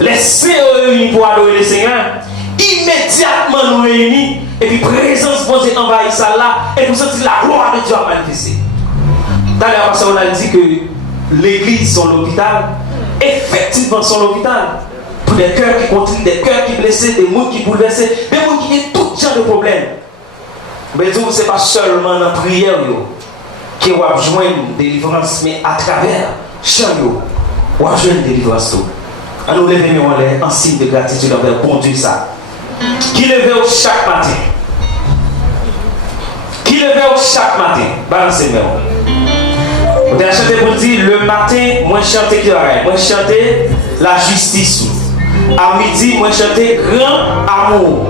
les saints réunis pour adorer le Seigneur, immédiatement nous réunis, et puis présence posée envahit ça là, et nous sentons la gloire de Dieu à manifester. D'ailleurs, parce qu'on a dit que l'église sont l'hôpital, effectivement sont l'hôpital. Pour des cœurs qui contrient, des cœurs qui blessés, des mots qui bouleversés, des mots qui ont tout genre de problèmes. Mais ce n'est pas seulement dans la prière qui va joindre une délivrance, mais à travers chant, on va joindre une délivrance. On nous lever en signe de gratitude envers bon Dieu ça. Qui levait chaque matin. Qui levait chaque matin. Balancez moi. Vous avez chanté pour dire le matin, moi chanter qui arrête. Moi chanter la justice. À midi, moi chanter grand amour.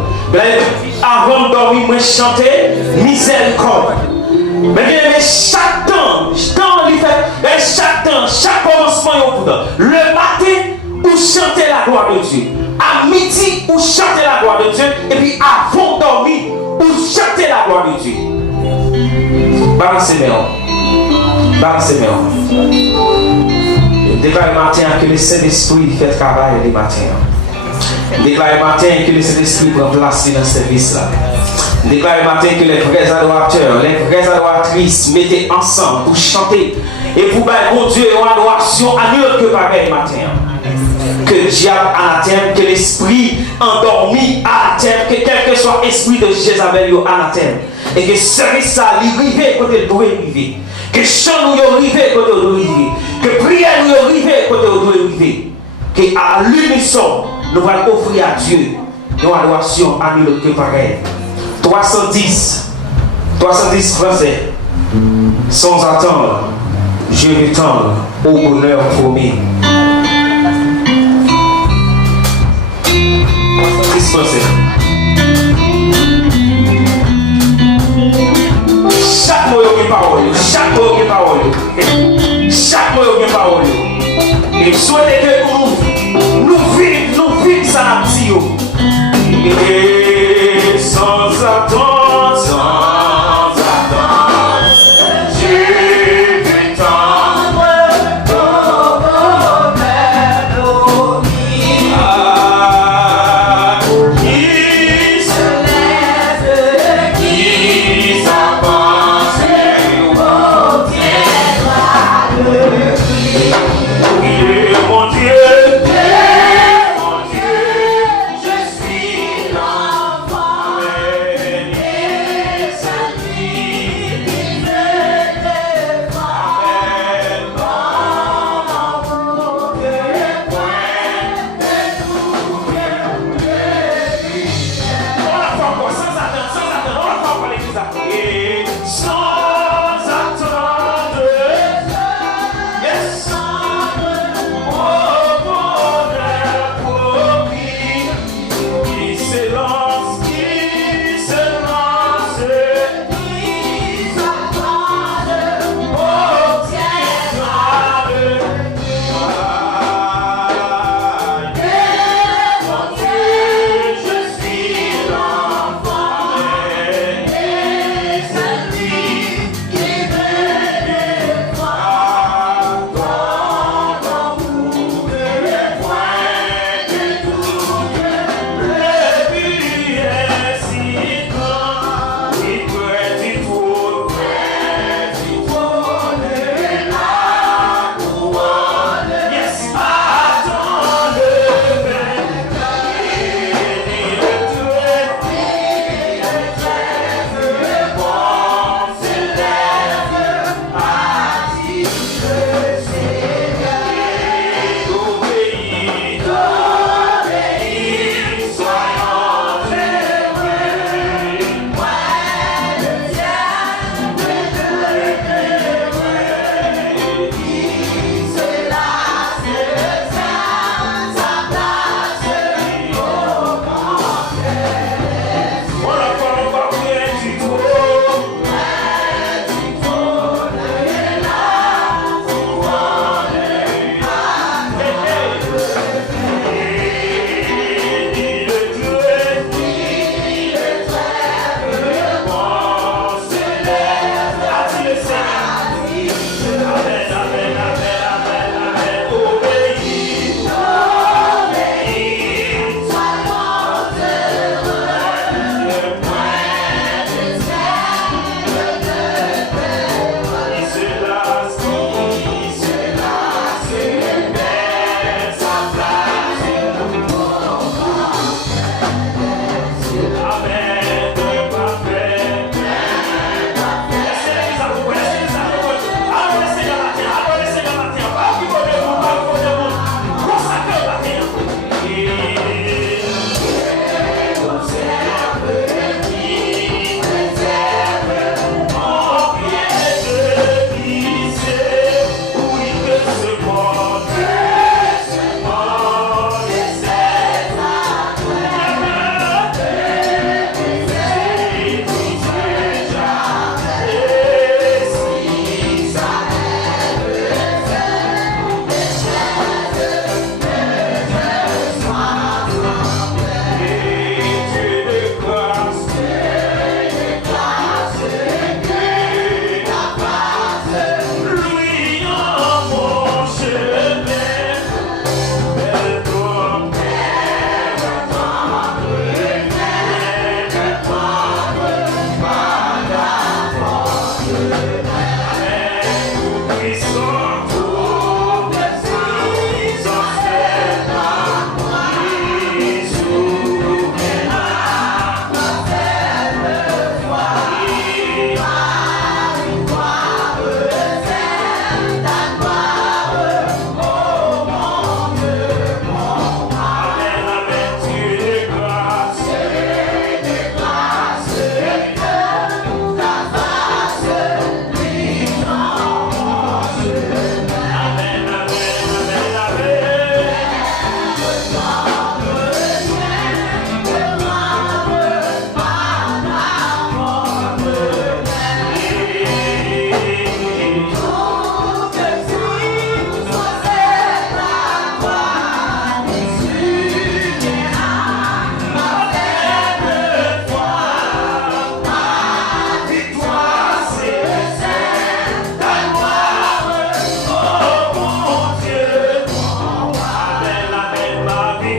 Avant de dormir, moi chanter miséricorde. Mais chaque temps, chaque commencement, le matin, vous chantez la gloire de Dieu. À midi, vous chantez la gloire de Dieu. Et puis avant de dormir, vous chantez la gloire de Dieu. Balancez-moi. Déclare le matin que le Saint-Esprit fait travail le matin. Déclare le matin que le Saint-Esprit prend place dans ce service-là. Déclare le matin que les vrais adorateurs, les vraies adoratrices mettaient ensemble pour chanter et pour battre mon Dieu en adoration à Dieu que pareil matin. Que le diable anathème, que l'esprit endormi anathème, que quel que soit l'esprit de Jézabel anathème. Et que service-là, il rive côté de doit river. Que chant nous rive côté de doit river. Que prière nous rive côté de doit river. Que à l'unisson, nous allons offrir à Dieu nos adorations à nous que pareil. 310 français. Sans attendre, je vais tendre au bonheur promis. 310 français. Chaque mot est parole. Chaque mot est parole. Chaque mot est parole. Et souhaitez que nous vivons ça à Dieu. Et sans attendre, Dieu fait tendre ton bonheur promis. Qui se lève, qui s'avance, obtiendra le prix. Oui, mon Dieu. Mon Dieu, je suis dans Ma vie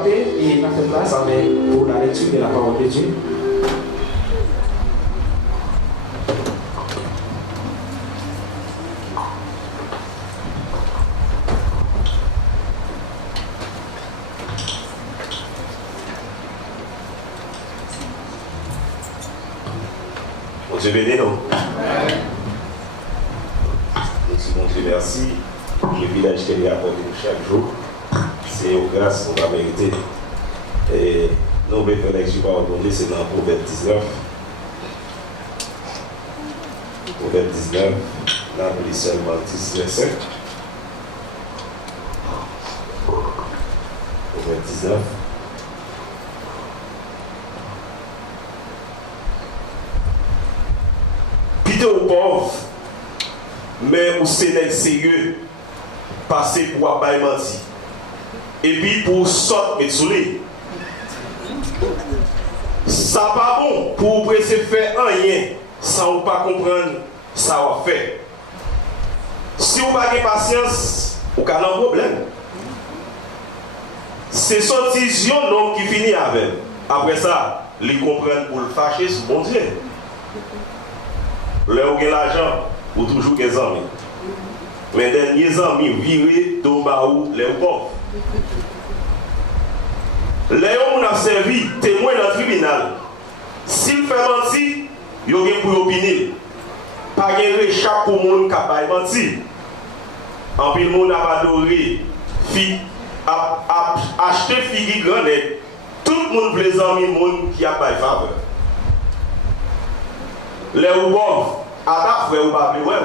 camper et on fait place pour la lecture de la parole de Dieu. Dieu bénisse nous. Nous te merci pour le village qu'il a apporté chaque jour. C'est une grâce qu'on va mériter. Et nous, le faire lecture par aujourd'hui, c'est dans Proverbe 19. Proverbe 19, là, on lit seulement 10 versets. Proverbe 19. Aux pauvres, mais où c'est sérieux, passer pour abaye menti. Et puis pour sortir et soleil. Ça pas bon pour presser faire rien sans pas comprendre ça va faire. Si vous n'avez pas patience, vous avez un problème. C'est son vision donc qui finit avec. Après ça, les comprennent pour le fâcher sur bon Dieu. Là où il y a l'argent, ou toujours des amis. Mais les derniers amis virés d'Obaou, les pauvres. Les hommes ont servi témoin dans le tribunal. S'il fait mentir, il y a pour opiner. Pas de réchappe pour le monde qui a menti. En plus, le monde a adoré, a acheté fille grande. Tout le monde veut les amis, le monde qui a pas de faveur. Les pauvres, à ta frère ou pas besoin.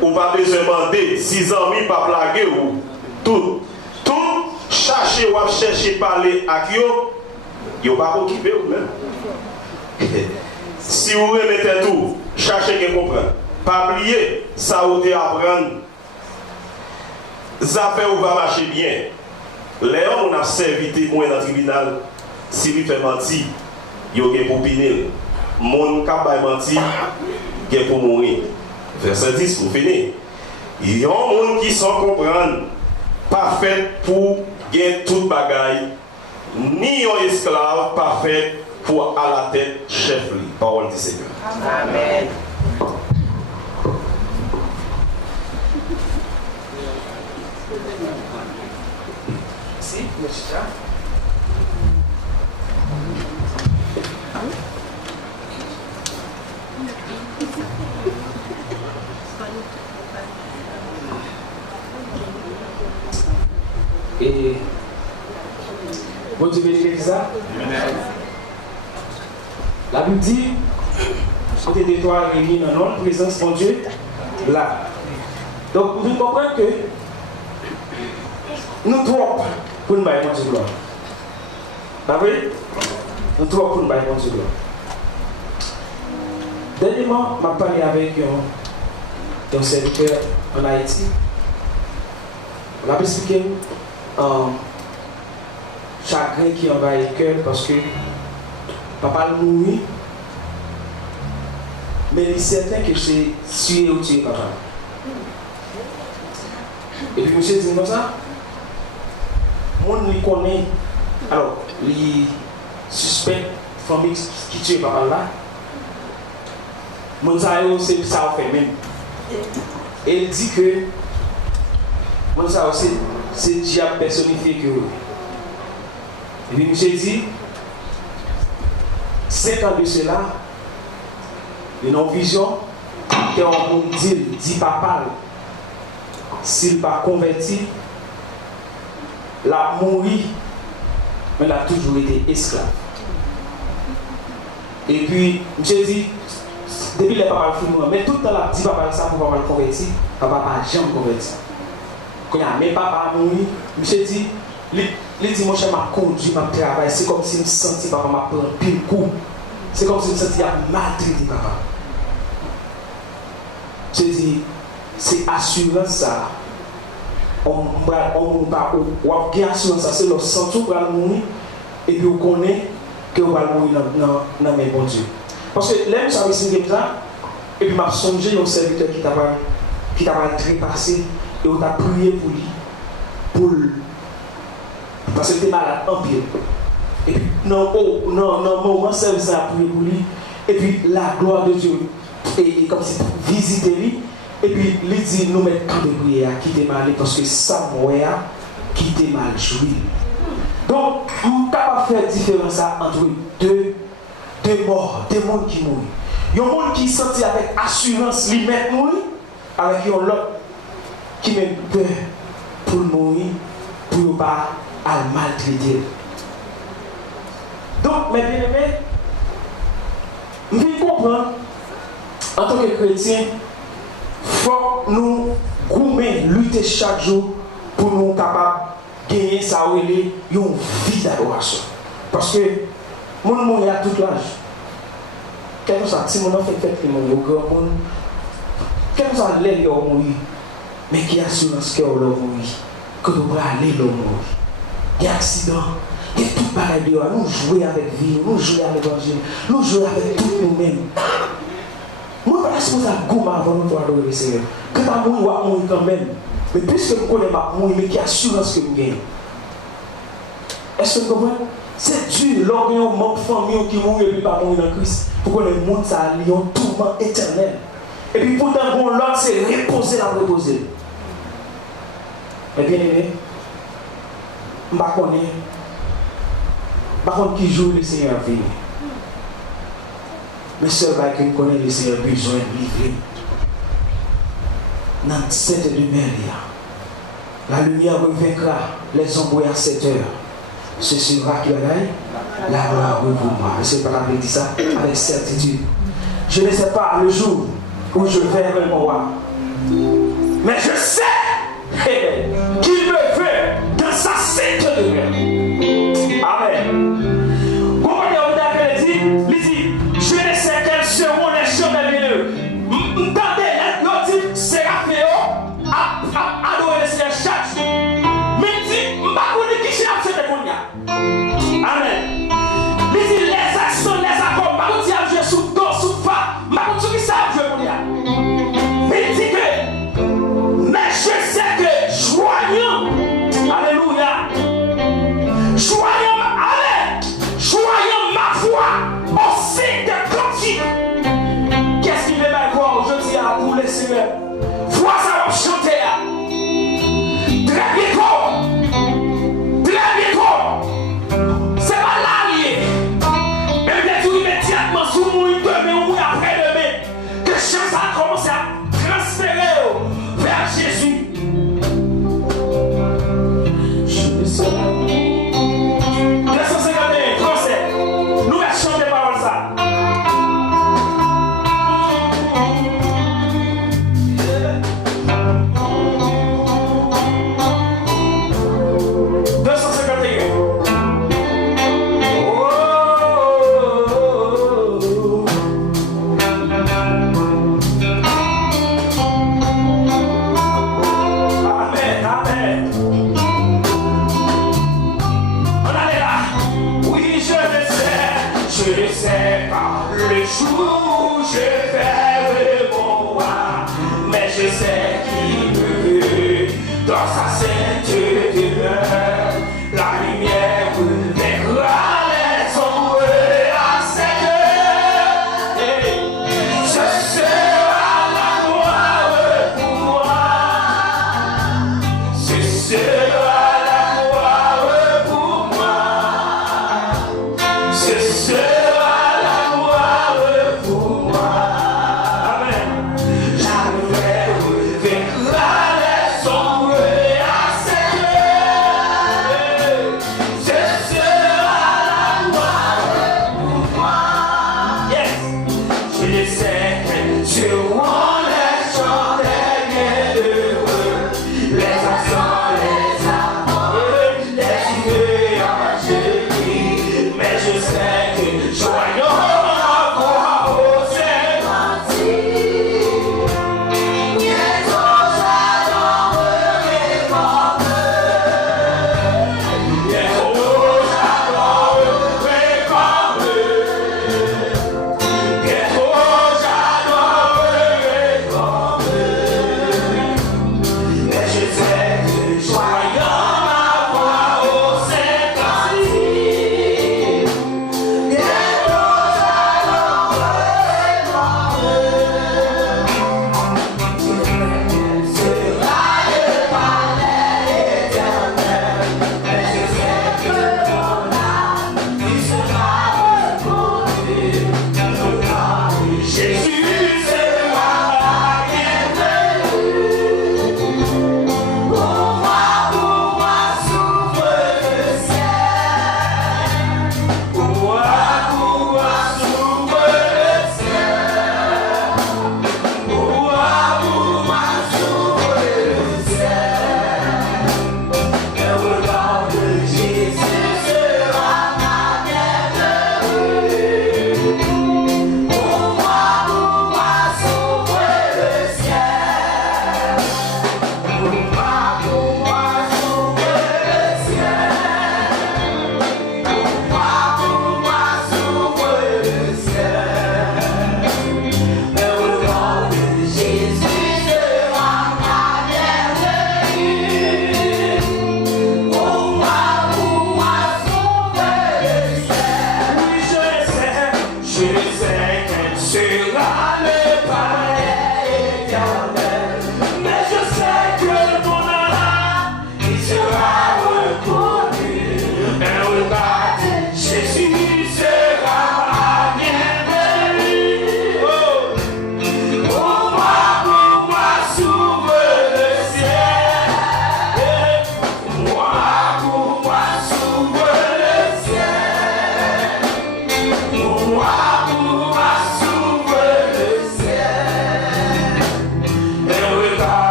Ou pas besoin de demander, 6 amis pas plaguer ou tout. Tout, chercher ou chercher parler à qui vous ne pas occupé ou même. Si vous remettez tout, cherchez que comprendre. Pas oublier, ça vous apprendre. Ça fait ou va marcher bien. Les hommes ont servi témoin dans le tribunal. S'il fait mentir, il y a pour pinil. Mon cap a menti, qui est pour mourir. Verset 10 pour finir. Il y a un monde qui sont comprendre, pas fait pour gagner toute bagaille, ni un esclave pas fait pour à la tête chef. Parole du Seigneur. Amen. Merci, monsieur. Et vous dites ça? La Bible dit, côté de toi réunis dans notre présence, mon Dieu, là. Donc vous comprenez que nous trop pour nous bailler mon Dieu gloire. Pas vrai? Nous trop pour nous bailler mon Dieu gloire. Dernièrement, je parlé avec un serviteur en Haïti. On a expliqué chagrin qui envahit le cœur parce que papa le mourit, mais il est certain que c'est tué ou tué papa. Et puis monsieur dit comme ça, on lui connaît, alors, il suspect famille qui tue papa là, mon sayo c'est ça fait même. Et il dit que mon sayo c'est diable personnifié que vous. Et puis monsieur dit, 5 ans de cela, il y a une vision que on dit papa, s'il n'est pas converti, l'a mouru, mais il a toujours été esclave. Et puis, monsieur dit, depuis les papas le film, mais tout le temps, là, dit papa ça pour papa le converti, papa n'a jamais converti. Quand il y a mes papas mouru, monsieur dit, il dit, mon cher m'a conduit, m'a travaillé, c'est comme si je me sentais papa m'a pris un pile coup. C'est comme si je me sentais maltraité papa. Je dis, c'est assurance ça. On a bien assurance ça, c'est le sentiment pour le mourir et puis on connaît que on va mourir dans mes bons Dieu. Parce que là, ça va signer comme ça, et puis m'a songé un serviteur qui t'a trépassé et on t'a prié pour lui, Parce que tu es malade en pile. Et puis, non, moment, service à prier pour lui. Et puis, la gloire de Dieu, et comme si visiter lui. Et puis, il dit, nous mettons quand de prier à quitter mal, parce que ça, moi, quitter mal joué. Donc, on ne peut pas faire différence entre deux morts, deux mondes qui mourent. Il y a un monde qui sentit avec assurance, lui mettre mourir, avec un autre qui met peur pour mourir, pour ne pas maltraiter. Donc, mes bien-aimés, nous comprenons, en tant que chrétiens, il faut nous goumer, lutter chaque jour pour nous capables de gagner ça ou une vie d'adoration. Parce que, mon monde à tout l'âge. Quel que soit si mon enfant fait que mon grand monde, quel que soit l'air au mourir, mais qui assurance que on mourir, que nous allons aller le mourir. Il y a accident, il y a tout pareil, nous jouer avec vie, nous jouer avec l'évangile, nous jouer avec tout nous-mêmes. Moi, je suis responsable de goût avant de adorer le Seigneur. Que tu as mourir, on mourir quand même. Mais puisque vous connaissez ma mourir, mais qui assurance que vous gagnez. Est-ce que vous comprenez? C'est dur, l'homme qui a un famille qui mourit et puis pas mourir dans Christ. Pour que le monde ça a un tourment éternel. Et puis pourtant, bon, l'autre c'est reposer la reposer. Mais bien aimé, je ne sais pas qui joue le Seigneur à venir. Mais seul que je connais le Seigneur besoin de livrer. Dans cette lumière, la lumière revaincra les ombres à 7 heures. Ce sera qui la gloire pour moi. Je ne sais pas la dit ça avec certitude. Je ne sais pas le jour où je verrai mon roi. Mais je sais qu'il me veut dans sa sainte demeure. Amen. Vous comprenez, il dit, je ne sais quels seront les chemins bienheureux. Entendez, il dit, Séraphéo a adoré le Seigneur chaque jour. Mais il dit, je ne sais pas qui c'est cette monnaie. Amen. Il dit, les actions, les accords, je ne sais pas si sous dos, sous fa, je ne sais pas si je mais il dit que, mais je sais que, joignons, alléluia, joignons, allez, joignons ma foi au signe de cantique. Qu'est-ce qui veut m'avoir? Je dis à vous les seigneurs, vois ça va chanter là. Très bientôt, c'est pas l'allié. Mais bien tout immédiatement, sous mon demain ou après demain, que chance a commencé à transférer vers Jésus. Je sais. 251, français. Nous allons chanter par ça. Amen.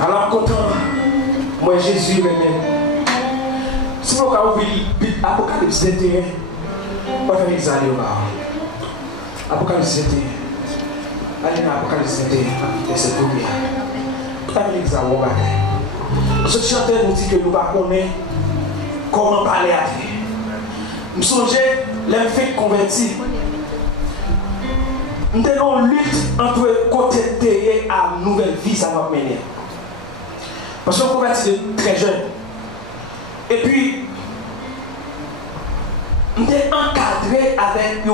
Alors, content, moi, Jésus, le même. Si vous avez oublié l'Apocalypse 21, on va faire les années au bar. Apocalypse 21. Allez dans l'Apocalypse 21, c'est le premier. Pas de l'examen, on va faire. Ce chanteur nous dit que nous ne connaissons pas comment parler à Dieu. Nous songeons, les faits convertis. Nous avons une lutte entre côté de terre et la nouvelle vie, ça va mener. Parce qu'on convertit de très jeune. Et puis, nous sommes encadrés avec un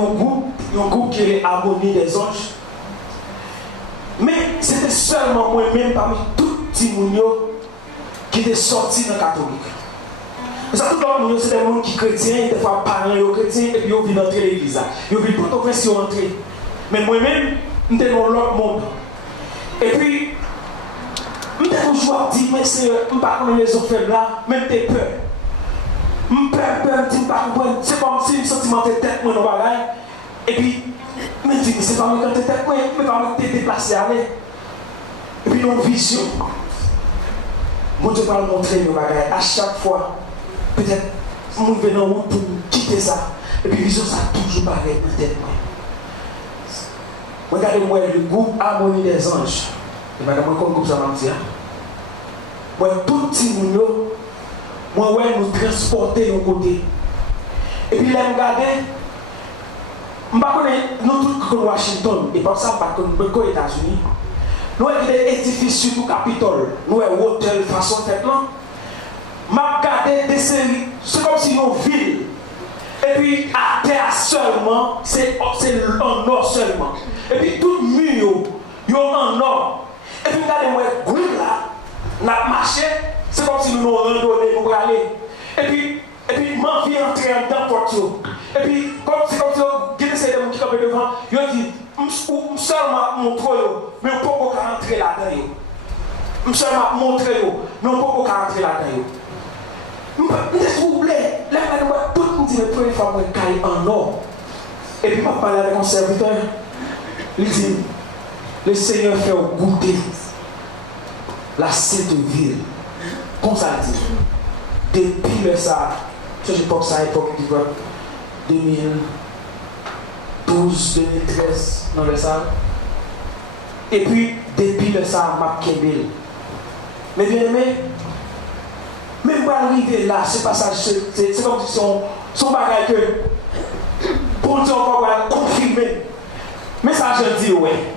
groupe qui est Harmonie des Anges. Mais c'était seulement moi-même parmi tous les gens qui étaient sortis dans le catholique. Parce que tout le monde, c'est des gens qui sont chrétiens, des fois parents sont chrétiens, et puis ils viennent entrer l'église. Ils viennent plutôt que entrer. Mais moi-même, je suis dans l'autre monde. Et puis, je suis toujours dit, mais c'est un pas comme les autres faibles là, même t'es peur. Je suis peur, je ne pas comprendre. C'est comme si je sentiment de tête, moi, dans le bagage. Et puis, je me dis, c'est pas moi qui tête, moi, je ne peux pas me déplacer à aller. Et puis, dans vision, moi, je vais le montrer le bagage. À chaque fois, peut-être, je vais dans pour quitter ça. Et puis, vision, ça toujours pareil dans la tête. Regardez-moi le groupe Harmonie des Anges. Et madame, comme groupe ça m'a dit. Moi, tout petit monde, moi, ouais, nous transporter nos côtés. Et puis, là, regardez, je ne sais pas, nous tous comme Washington, et par ça, pas comme aux États-Unis. Nous avons des édifices sur le Capitole. Nous avons hôtel façon tête là. Je regarde des séries, c'est comme si nos villes. Et puis, à terre seulement, c'est en or seulement. Et puis, tout le mur, il y a en or. Et puis, regardez-moi, groupe là, on a marché, c'est comme si nous nous randonnons pour aller. Et puis, m'en viens entrer dans le porte. Et puis, c'est comme si vous avez ces gens qui sont devant, ils disent, je seulement montrer, mais on ne peut pas rentrer là-dedans. Je seulement montrer, mais on ne peut pas rentrer là-dedans. Je vous plaît, là, tout le monde dit, mais première fois, je suis en or. Et puis, je parle avec mon serviteur. Il dit, le Seigneur fait goûter la sainte ville. Comme ça dit. Depuis le ça, je pense à l'époque du 2012, 2013, dans le salle. Et puis, depuis le ça, Marc Kembel. Mais bien aimé, même pour arriver là, ce passage, c'est comme si son bagage que, pour dire on va confirmer. Mais ça, je dis, ouais.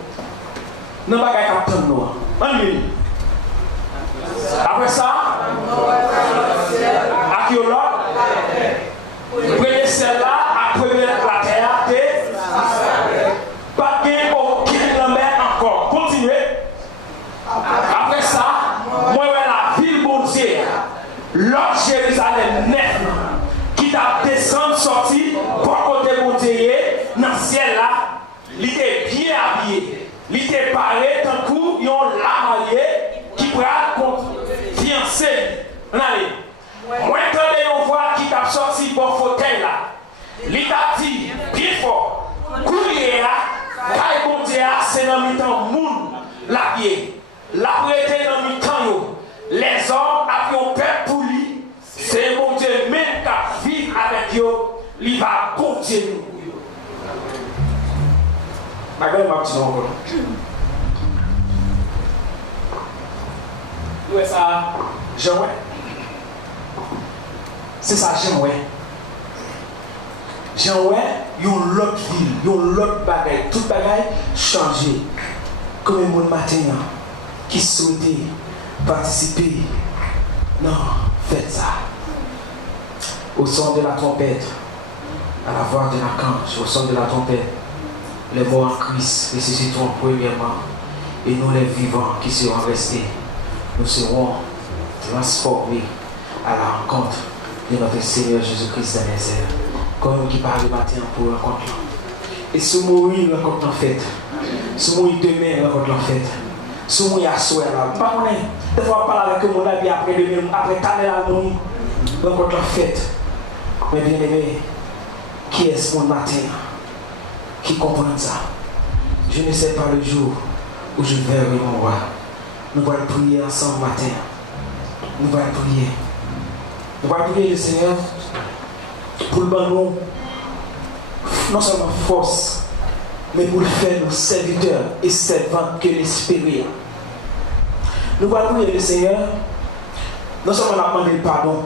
Non, pas qu'à attendre nous. Après ça, archéologue, prenez celle-là, après la terre, pas qu'il aucune mer encore. Continuez. Après ça, moi, la ville bon Dieu, l'autre Jérusalem neuf, qui t'a descendu, sorti, pour côté bon Dieu, dans le ciel là. Il était bien habillé, il était paré d'un coup, il y a un marié qui prend fiancé. Allez, moi, quand on voit qui t'a sorti pour le fauteuil là, il t'a dit bien fort, courir là, quand il dit c'est dans le temps, moun, la pied, la prêté dans le temps, les hommes ont peur pour lui, c'est mon Dieu même qui vit avec eux, il va continuer. Magari m'a dit non. Où est ça? Jean. C'est ça, Jean. Jean, il y a une autre ville, il y a une autre bagaille. Tout bagaille changé. Comme un monde matin qui souhaitait participer. Non, faites ça. Au son de la trompette, à la voix de l'archange, au son de la trompette. Les morts en Christ ressusciteront premièrement, et nous les vivants qui seront restés, nous serons transformés à la rencontre de notre Seigneur Jésus-Christ de Nazareth. Comme qui parle le matin pour rencontre. Et si nous mourir, rencontre en fait. Si nous mourir demain, rencontre en fait. Si nous mourir à soir là, pas qu'on est. Des fois, on parle avec mon ami après demain, après Canel à nous, rencontre en fait. Mais bien aimé, qui est-ce mon matin? Qui comprend ça? Je ne sais pas le jour où je verrai mon roi. nous allons prier ensemble matin. Nous allons prier. Nous allons prier le Seigneur pour le bon non seulement force, mais pour le faire nos serviteurs et servantes que l'Esprit. Nous allons prier le Seigneur, non seulement nous demander le pardon,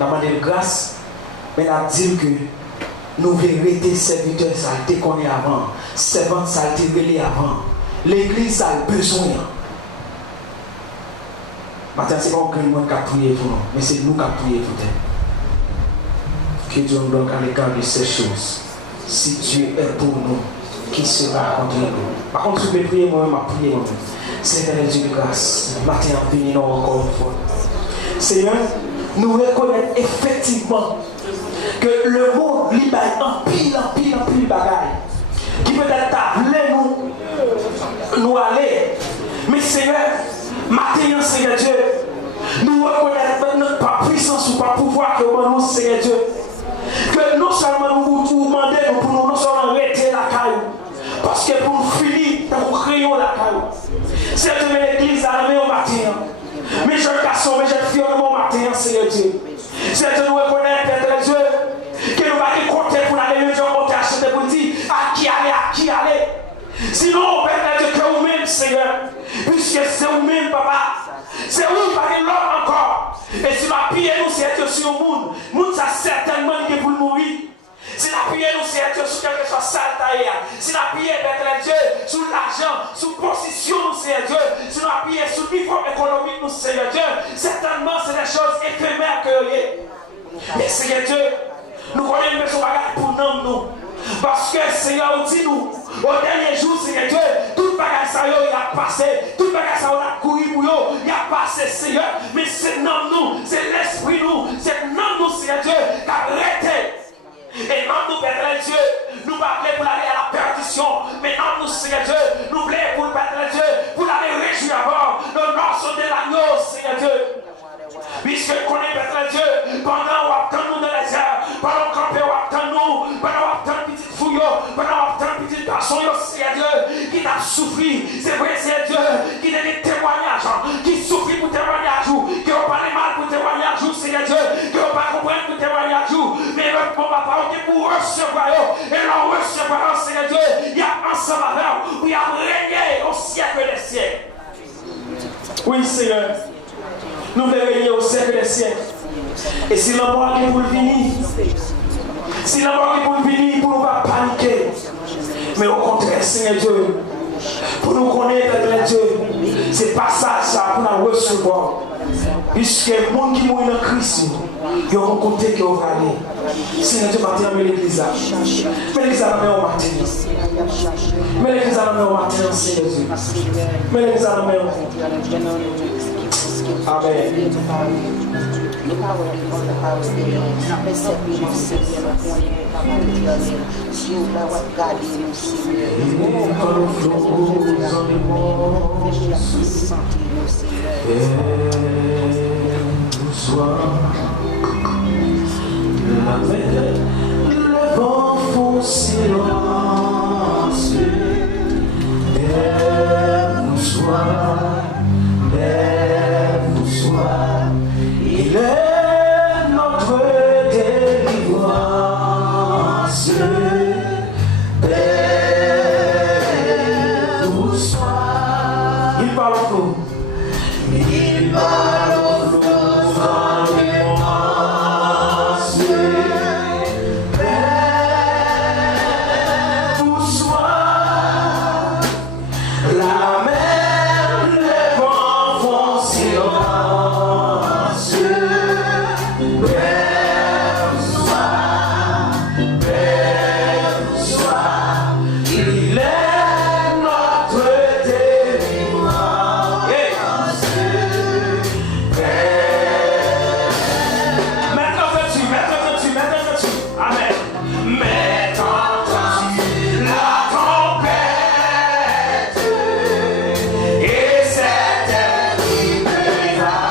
nous demander la grâce, mais nous dire que nous voulons rester serviteurs, ça a été qu'on est avant, servantes, ça a été relé avant. L'église a besoin. Maintenant, ce n'est pas aucun monde qui a prié pour nous, mais c'est nous qui avons prié pour vous. Que Dieu nous donne à l'égard de ces choses. Si Dieu est pour nous, qui sera contre nous? Par contre, si vous pouvez prier moi-même, je prier moi-même. Seigneur Dieu de grâce, matin, bénis-nous encore une fois. Seigneur, nous reconnaissons effectivement que le monde libère en pile bagaille. Qui peut-être appelé nous aller. Mais Seigneur, matin, Seigneur Dieu, nous reconnaissons notre puissance ou pas pouvoir que nous, Seigneur Dieu. Que non seulement nous demandons pour nous non seulement arrêter la caillou, parce que pour nous finir, nous créons la caillou. C'est de l'église à la au matin. Mes jeunes garçons, mes jeunes filles, au matin, Seigneur Dieu. C'est de nous reconnaître, Père Dieu, que nous allons compter pour aller nous monter acheter pour dire à qui aller. Sinon, Père Dieu, que vous-même, Seigneur, puisque c'est vous-même, Papa. C'est où par l'homme encore. Et si la prière nous c'est Dieu sur le monde, le monde ça certainement qui est pour mourir. Si la prière nous c'est Dieu sur quelque chose sale d'ailleurs. Si la prière est Dieu sur l'argent, sur la position nous c'est Dieu, si la prière sur le niveau économique nous c'est Dieu, certainement c'est des choses éphémères que et Seigneur Dieu, nous connaissons besoin de pour nous. Parce que Seigneur dit nous, au dernier jour, Seigneur Dieu, tout bagage ça il a passé, tout bagage ça on a couru pour eux, il a passé Seigneur, mais c'est non nous, c'est l'esprit nous, c'est non nous Seigneur Dieu, qui a arrêté. Et non nous, Père Dieu, nous parlons pour aller à la perdition, mais non nous Seigneur Dieu, nous voulons pour le Père Dieu, pour aller réjouir à bord, le morceau de l'agneau Seigneur Dieu. Puisque nous connaissons Père Dieu, pendant qu'on attend nous dans les airs, pendant qu'on attend nous, pendant qu'on attend une petite fouille, pendant qu'on attend une petite garçon, c'est Dieu qui a souffert. C'est vrai, c'est Dieu qui a des témoignages, qui souffre pour témoignage, qui n'a pas les mal pour témoignage, c'est Dieu, qui n'a pas compris pour témoignage, mais mon papa, on est pour recevoir, et l'on recevoir, c'est Dieu, il y a ensemble avec vous, il y a régné au siècle des siècles. Oui, Seigneur. Nous devons régner au siècle des siècles. Et si la mort est pour le venir, si la mort est pour le venir, pour nous pas paniquer. Mais au contraire, Seigneur Dieu, pour nous connaître, Dieu, c'est pas ça pour nous recevoir. Puisque le monde qui mourit dans Christ, ils vont compter qu'ils vont aller. Seigneur Dieu, matin, mais l'église. Mais l'église à la main au matin. Mais l'église à la main au matin, Seigneur Dieu. Mais l'église à la main au matin. Amen. Le vent fond silence, il est notre délivrance. Père, vous sois. Il parle au flou. Il parle au flou dans l'immense. Père, vous sois. La mer, les vents font silence. Il est notre délivrance. Maintenant dessus. Amen. Maintenant la tempête et cette terrible vague.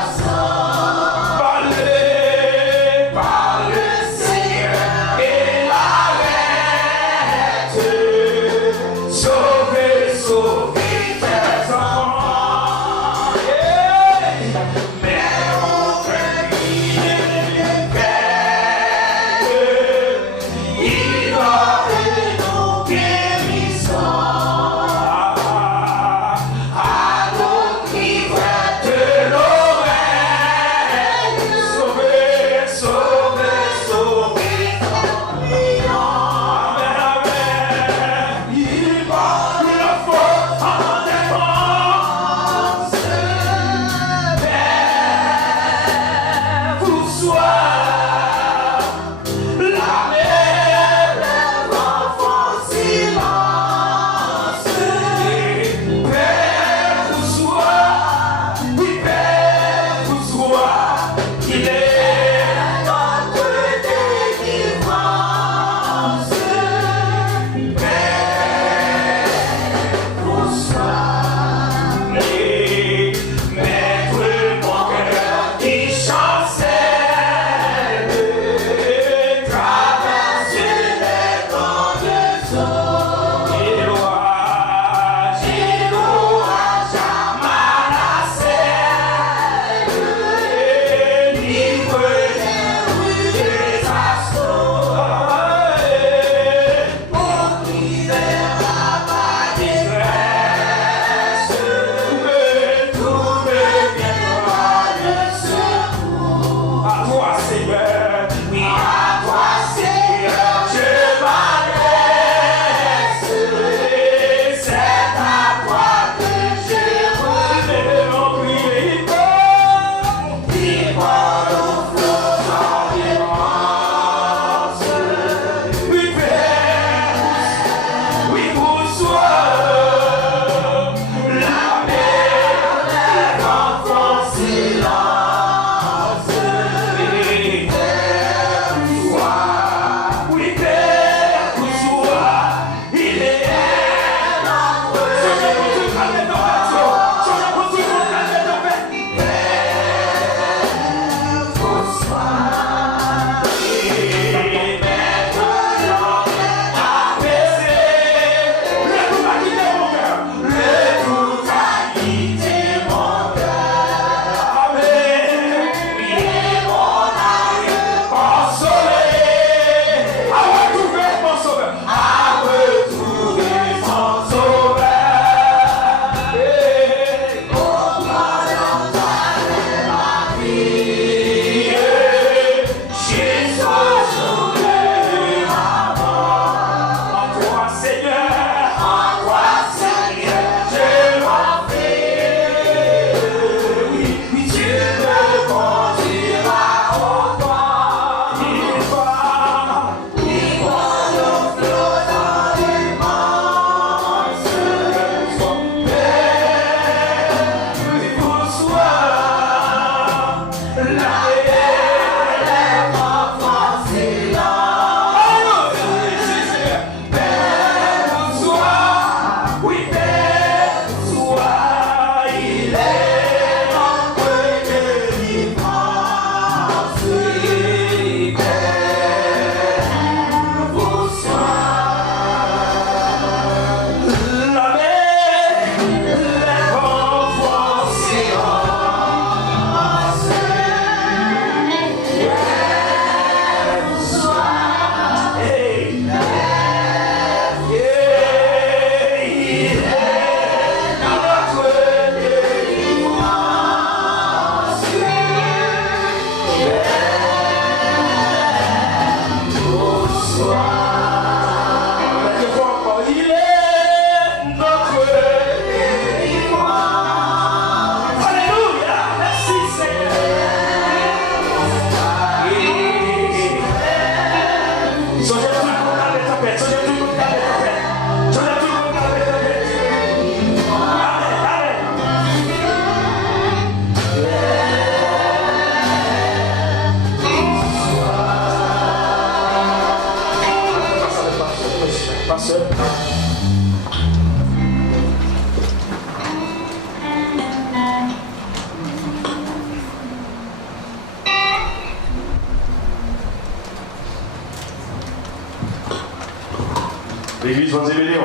L'église va bénir.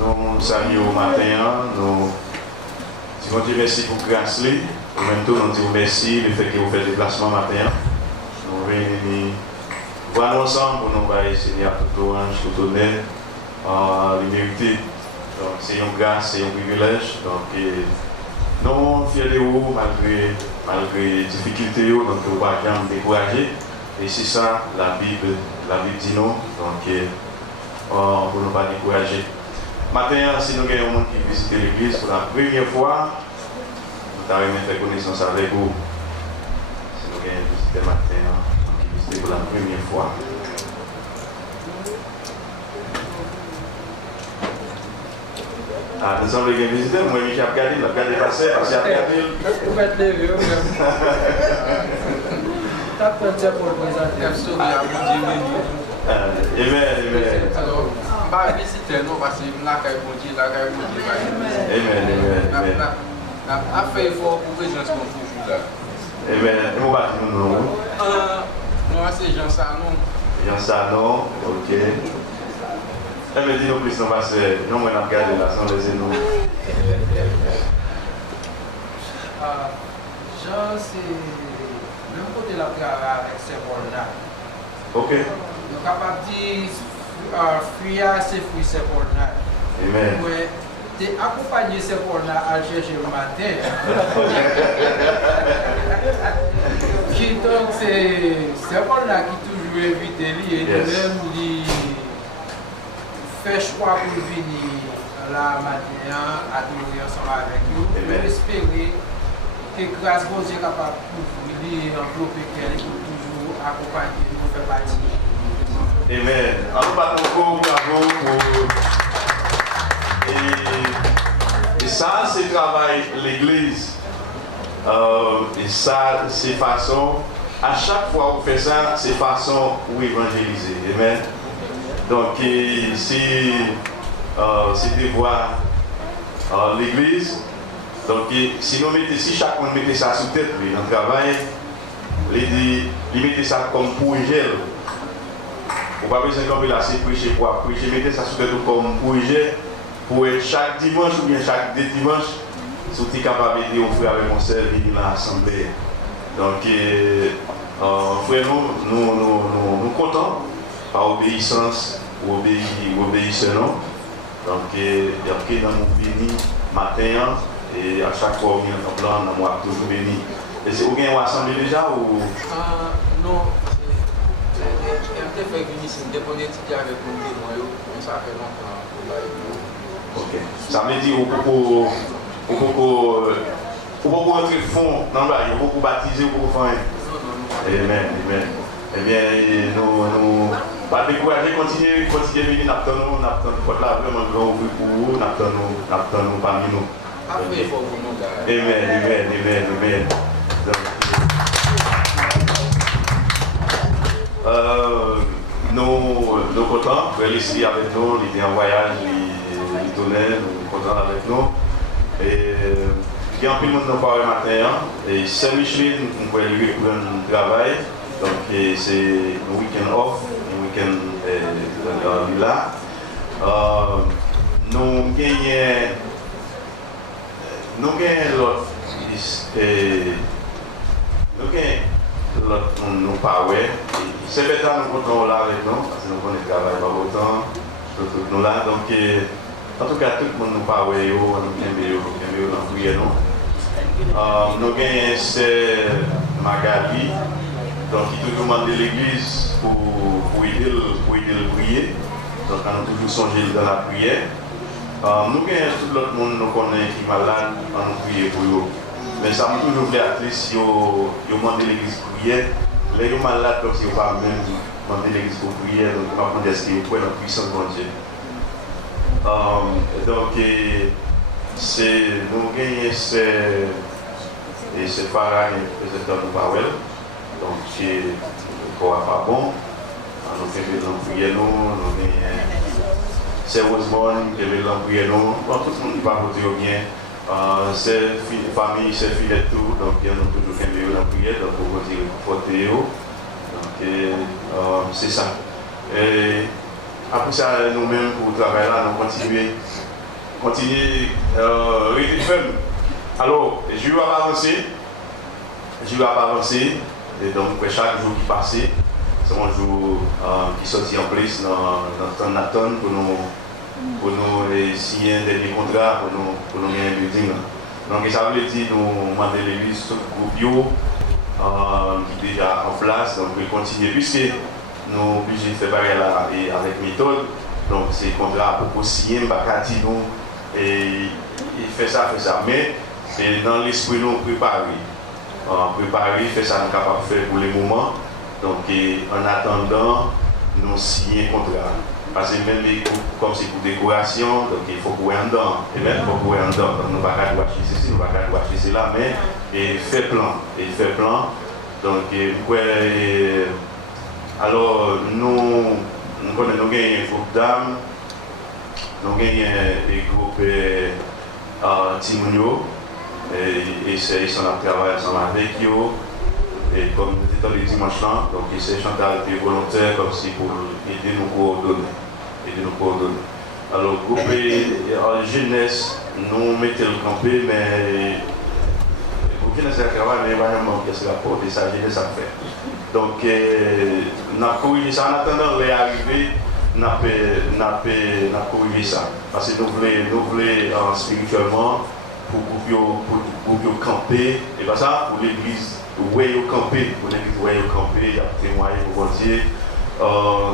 Nous saluons au matin, nous disons Dieu merci pour grâce. En même temps, nous disons merci le fait que vous faites le déplacement matin. Nous venons voir ensemble pour nous Seigneur tout orange, tout honneur, l'humilité. Donc c'est une grâce, c'est un privilège. Donc nous fiers de vous malgré les difficultés, donc nous ne pouvons pas jamais décourager. Et c'est ça la Bible dit non. Donc pour ne pas décourager. Matin, si nous avons un monde qui visite l'église pour la première fois, nous avons fait connaissance avec vous. Si nous avons visité matin, qui visite pour la première fois. Ah, nous sommes les visiteurs, moi je suis regardé, je vais regarder passer, parce que j'ai regardé. Vous faites les vieux, t'as pas de pour le présenter. Amen. Alors, on va visiter nous parce que nous avons Amen. a fait effort pour que les gens soient toujours là. Amen. Et vous battez nous? Nous, c'est Jean Sanon. Jean Sanon, ok. Elle me dit non plus, non, parce que nous, on a regardé là, sans les nous. Jean, c'est même côté de la prière avec ces bords-là. Ok. Donc, à partir de ces fruits, ces bords-là. Amen. Ouais, t'es accompagné ces bords-là à chercher le matin. Donc, c'est ces bords-là qui toujours évite lui et lui-même, il fait choix pour venir là matin à adorer ensemble avec nous. Et espérer que grâce à Dieu est capable de lui envelopper qu'elle pour toujours accompagner nous, faire partie. Amen. Alors, bravo pour. Et ça, c'est le travail de l'Église. Et ça, c'est façon. À chaque fois que vous faites ça, c'est façon où évangéliser. Amen. Donc, si de voir l'Église, donc si chacun mettait ça sous tête, dans le travail, il mettait ça comme projet. Vous n'avez pas besoin de laisser prêcher pour prêcher, mettez ça sous tête comme projet pour être chaque dimanche ou bien chaque deux dimanches, si vous êtes capable d'aider au frère avec mon sœur venir dans l'assemblée. Donc, frère, nous comptons par obéissance ou obéissance. Donc, il y a dans mon béni matin et à chaque fois, on vient en plan, on va toujours béni. Et c'est vous avez assemblé déjà ou? Non, c'est fait venir ici, dépendait de avec mon témoin, mais ça fait longtemps. Ok. Ça veut dire qu'on peut rentrer fond dans le bail, on peut baptiser, on peut faire. Amen. Eh bien, nous pas décourager, continuer à venir, nous attendons là vraiment grand ouvrir pour vous, nous attendons parmi nous. Après, il faut que nous Amen. Nous contents, frère ici avec nous, il était en voyage, il tournait, nous contents avec nous. Et il y a un peu de monde qui parle matin, et Saint-Michel, on peut lui pour un travail, donc c'est un week-end off, un week-end là. Nous nous parlons. C'est le temps nous comptons là avec nous, parce que nous connaissons le travail pas autant, nous là. Donc, en tout cas, tout le monde nous parle, nous avons dans prière. Nous avons Magali, donc qui toujours demande de l'église pour aider le prier. Donc, on a toujours songé dans la prière. Nous avons tout l'autre monde nous connaît qui est malade, on nous prier pour eux. Mais ça m'a toujours fait à si vous demandez l'église pour prier. Les gens malades, donc, si vous ne pouvez même demander l'église pour prier, donc, vous ne pouvez pas demander ce que vous pouvez dans la puissance de Dieu. Donc, nous gagnons c'est Farah et le président de Powell. Donc, c'est pas bon. Nous faisons prier, nous c'est Rosemont qui veut l'employer, nous. Tout le monde va voter bien. C'est famille, c'est filles et tout, donc il y a toujours qu'un mieux dans la prière, donc on va dire conforter. Donc c'est ça. Et après ça, nous-mêmes, pour travailler là, nous continuer, rester ferme. Alors, je vais avancer. Et donc, chaque jour qui passe, c'est un jour qui sortit en place dans ton attente pour nous signer un dernier contrat, pour nous gagner un building. Donc, ça veut dire nous demander l'église, tout le groupe qui est déjà en place, donc nous continuer, puisque nous sommes obligés de faire pareil là et avec méthode. Donc, c'est un contrat pour signer, nous et faire ça. Mais dans l'esprit, nous préparer, faire ça, nous sommes capables de faire pour les moments. Donc, en attendant, nous signer un contrat. Parce que même les groupes, comme c'est pour décoration, donc il faut courir en dedans. Et même il faut courir en dedans. Donc, nous ne pouvons pas voir ceci, nous ne pouvons pas voir ceci là, mais il fait plan. Donc, alors, nous gagnons un groupe d'âmes, nous gagnons des groupes Timounio, et ils sont en travail ensemble avec eux. Et comme nous étions les dimanches là, donc c'est Chantal qui est volontaire comme si pour aider nous coordonner. Alors, groupe en jeunesse, nous mettons le campé, mais pour jeunesse c'est le travail, mais vraiment qu'est-ce que rapport de ça, jeunesse à faire. Donc, nous avons corrigé ça en attendant les arrivées, nous avons corrigé ça. Parce que nous voulons spirituellement pour camper, et pas ça pour l'église. Où est campé, pour l'église où est campé, il y a témoigné pour Dieu,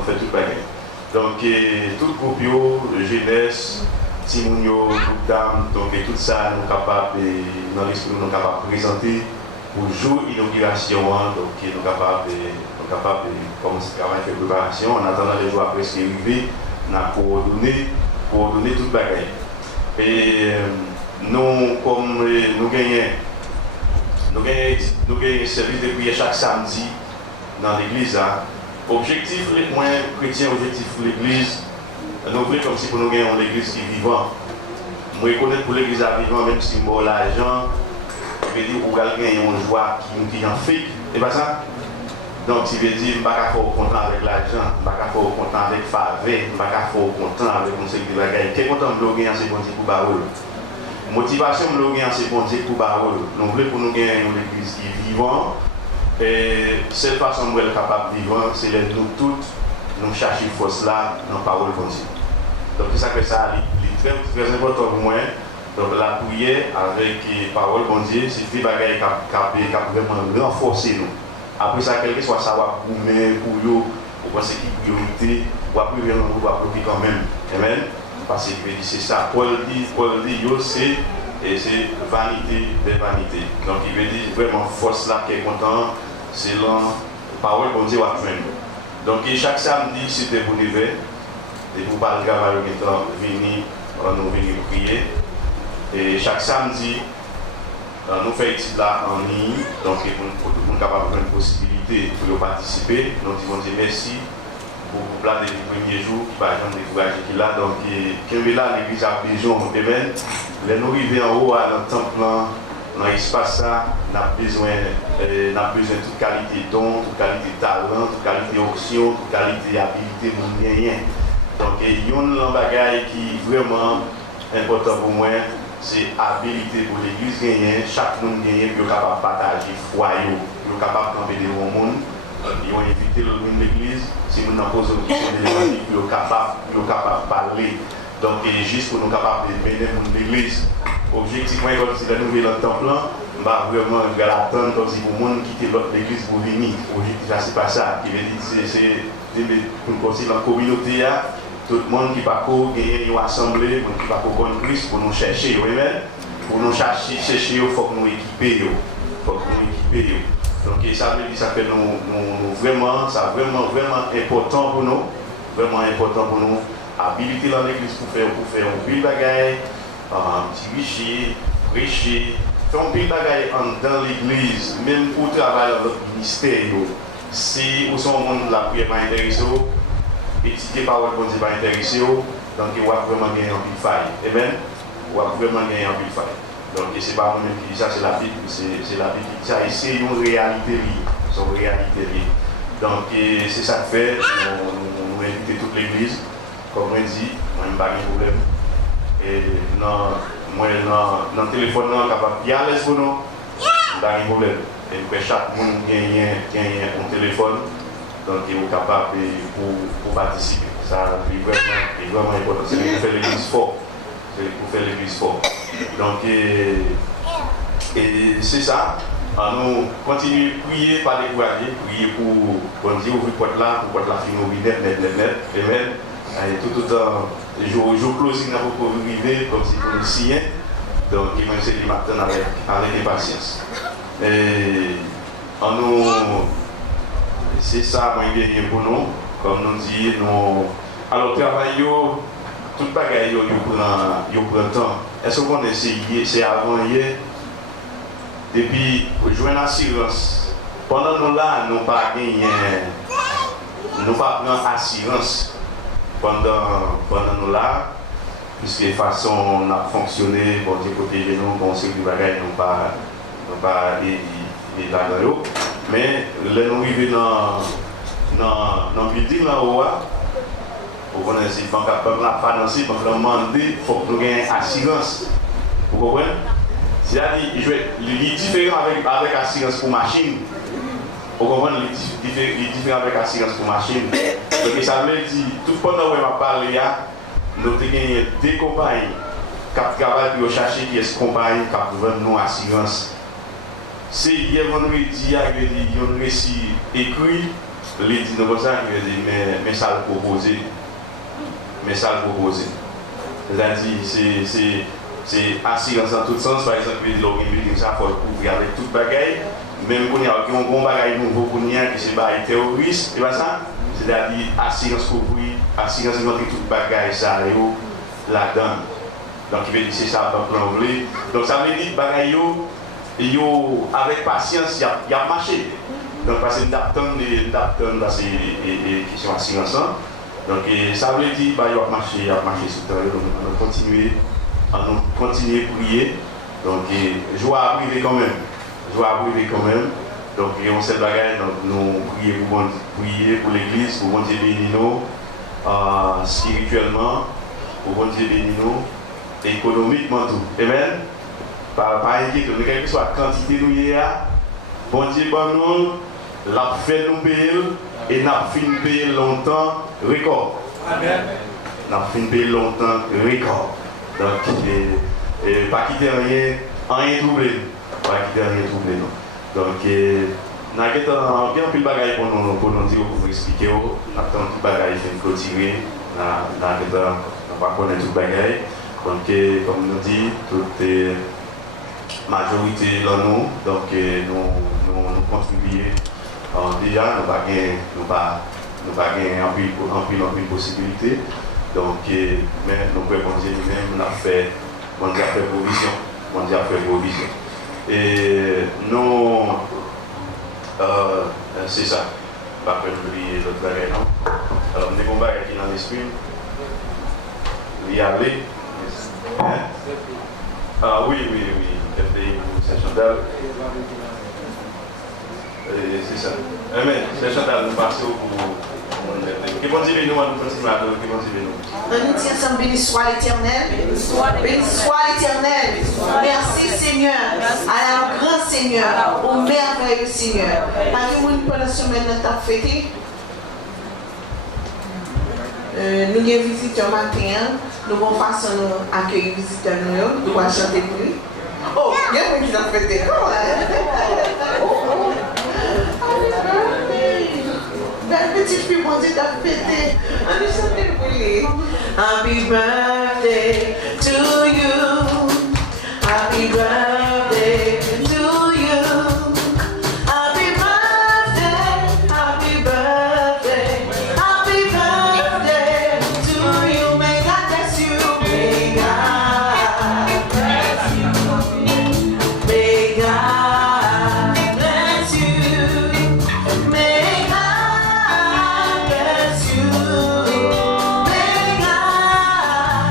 fait tout pareil. Donc, tout le groupe, jeunesse, Timounio, groupe d'âmes, donc tout ça, nous sommes capables, dans l'esprit, nous sommes capables de présenter pour le jour d'inauguration, donc nous sommes capables de commencer à travailler, faire préparation, en attendant les jours après ce qui est arrivé, nous avons coordonné tout le bagaille. Et nous, comme nous gagnons, nous avons un service de prière chaque samedi dans l'église. Objectif, les moins chrétiens, objectif pour l'église, nous voulons comme si pour nous gagner l'église qui est vivante. Nous reconnaissons pour l'église à vivant, même si nous avons l'argent, je veux dire qu'on va gagner une joie qui est en fait. C'est pas ça? Donc, ça veut dire que je ne vais pas faire content avec l'argent, je ne vais pas faire content avec faveur, je ne vais pas faire content avec mon sécurité de bagaille. Quel content nous gagner c'est bon Dieu pour Barol. Motivation nous gagner c'est bon Dieu pour Barol. Nous voulons pour nous gagner une église qui est vivante. Et cette façon de être capable de vivre, c'est nous toutes, nous chercher force là dans la parole de Dieu. Donc c'est ça que ça est très important pour moi. Donc la prière avec la parole de Dieu, c'est des bagages qui vraiment renforcer nous. Après ça, quel que soit ça, pour nous, pour penser qu'il y a priorité, ou après on va bloquer quand même. Amen. Parce que c'est ça. Paul dit, c'est vanité des vanités. Donc il veut dire vraiment force là qui est content, c'est la parole qu'on dit à faire. Donc chaque samedi, c'était pour nous et pour pas le travail nous venir prier. Et chaque samedi, nous faisons là en ligne, donc pour tout le monde capable de une possibilité pour participer. Nous disons merci pour le plan des premiers jours qui va jamais décourager qui là. Donc là, l'église a besoin de même. Les nous arrivés en haut à notre temple, dans l'espace, on a besoin de toute qualité de don, toute qualité de talent, toute qualité d'option, toute qualité d'habilité pour rien. Donc il y a un bagage qui est vraiment important pour moi, c'est l'habilité pour l'église gagner. Chaque monde gagne, il est capable de partager foyer, il est capable de camper devant le monde. Ils ont invité l'église, si nous avons posé une question de l'évangile, il est capable de parler. Donc, juste pour nous capables de mener l'église. Objectivement, c'est la nouvelle temple, on va vraiment attendre comme si pour le monde quitter l'église pour venir. Objectif, c'est pas ça. Il veut dire c'est pour nous dans la communauté, tout le monde qui va gagner une assemblée, qui va connaître Christ pour nous chercher. Pour nous chercher, il faut que nous équipions. Donc, ça veut dire ça fait nous vraiment important pour nous. Vraiment important pour nous. Habilité dans l'église pour faire un pile bagaille, diriger, prêcher, faire un pile bagaille dans l'église, même pour travailler dans notre ministère. Si vous êtes un monde la prière pas intéressé, étudier par votre bon Dieu pas intéressé, donc il va vraiment gagner un pile faille. Amen. Il va vraiment gagner un pile faille. Donc c'est pas moi-même qui dis ça, c'est la Bible, c'est la Bible qui dit ça. Et c'est une réalité liée. Donc c'est ça que fait, nous invitons toute l'église. comme on dit, moi, je n'ai pas de problème. Et moi, dans le téléphone, je suis capable de dire à l'aise pour nous, je n'ai pas de problème. Et chaque monde gagne un téléphone, donc il est capable pour participer. Ça est vraiment important. C'est pour faire l'église fort. C'est pour faire l'église fort. Donc, et c'est ça. Nous continuons à prier, pas décourager, prier pour bon Dieu, ouvrir porte là, pour porte la fin au net. Amen. Et tout autant, je closing dans vos privé comme si vous nous signiez. Donc, il va essayer de matin avec patience. Et nous, c'est ça, moi, bien pour nous. Comme nous disons, alors, travail, tout le bagage, il prend le temps. Est-ce qu'on a essayé, c'est avant hier, depuis jouer une assurance. Pendant nous là, nous pas gagné, nous pas prendre assurance pendant nous là, puisque de façon on a fonctionné, bon Dieu protéger nous, bon c'est du bagage, nous pas là-dedans. Mais là nous arrivons dans le building là-haut, vous connaissez, il faut que la financer, il faut que demander, il faut que nous ayons assurance. Vous comprenez? C'est-à-dire, il est différent avec assurance pour machine. Vous comprenez? Il est différent avec assurance pour machine. Donc ça veut dire, tout pendant que je parle, nous avons des compagnies qui travaillent pour chercher qui est ce compagnie qui vend nos assurances. C'est hier vendredi, ils ont réussi écrit, les dit comme ça, ils dit mais ça le proposer. Mais ça le proposer. C'est-à-dire, c'est assurance en tout sens, par exemple, ça faut le couvrir avec toute bagaille, même quand il y a un bon bagage nouveau pour nous, qui c'est des terroristes, et bien ça, c'est-à-dire assurance couvrir, assurance montrer toute bagaille, ça, là-dedans. Donc, il veut dire c'est ça, donc ça veut dire que bagaille, avec patience, il y a marché. Donc, parce que nous adaptons dans ces questions d'assurance. Donc, ça veut dire qu'il y a marché sur le terrain, donc on va continuer. Nous continuer à prier. Donc, je vais prier quand même. Donc, on sait bagage, donc nous prier pour l'église, pour bon Dieu bénir nous spirituellement, pour bon Dieu bénir nous économiquement tout. Amen. Par inquiétude, quelle que soit la quantité nous y a, bon Dieu bon nous, l'a fait nous payer et n'a fait nous payer longtemps record. Amen. N'a fait nous payer longtemps record. Donc, pas quitter rien troublé. Non. Donc, nous avons bien pris le bagage pour nous dire, pour vous expliquer. Attends, tout le bagage est clôturé. Nous n'avons pas connaître tout le bagage. Donc, comme nous dit, toute majorité dans nous. Donc, nous contribuons. Déjà, nous pas en pile possibilité. Donc, mais nous pouvons dire nous-mêmes, on a fait provision. Et nous, c'est ça. Pas que j'oublie l'autre bagage, non? Alors, nous avons un bagage qui est dans l'esprit. Il y a aller. Ah oui. C'est Chantal. C'est ça. Amen. C'est Chantal, nous passons pour. Que bon Dieu nous continuer à adorer, que bon Dieu nous. On nous dit ensemble, béni soit l'Éternel. Béni soit l'Éternel. Merci Seigneur. À la grand Seigneur. Au merveilleux Seigneur. Parce que nous, pendant la semaine, nous avons fêté. Nous avons visité un matin. Nous avons façon d'accueillir les visiteurs. Nous allons chanter pour lui. Oh, il y a quelqu'un qui a fêté. Belle petite fille, bon Dieu t'a fêté. On est chanté pour lui. Happy birthday to you. Happy birthday to you. Happy birthday, happy birthday, happy birthday to you. May God bless you. May God bless you. May God bless you. May God bless you. May God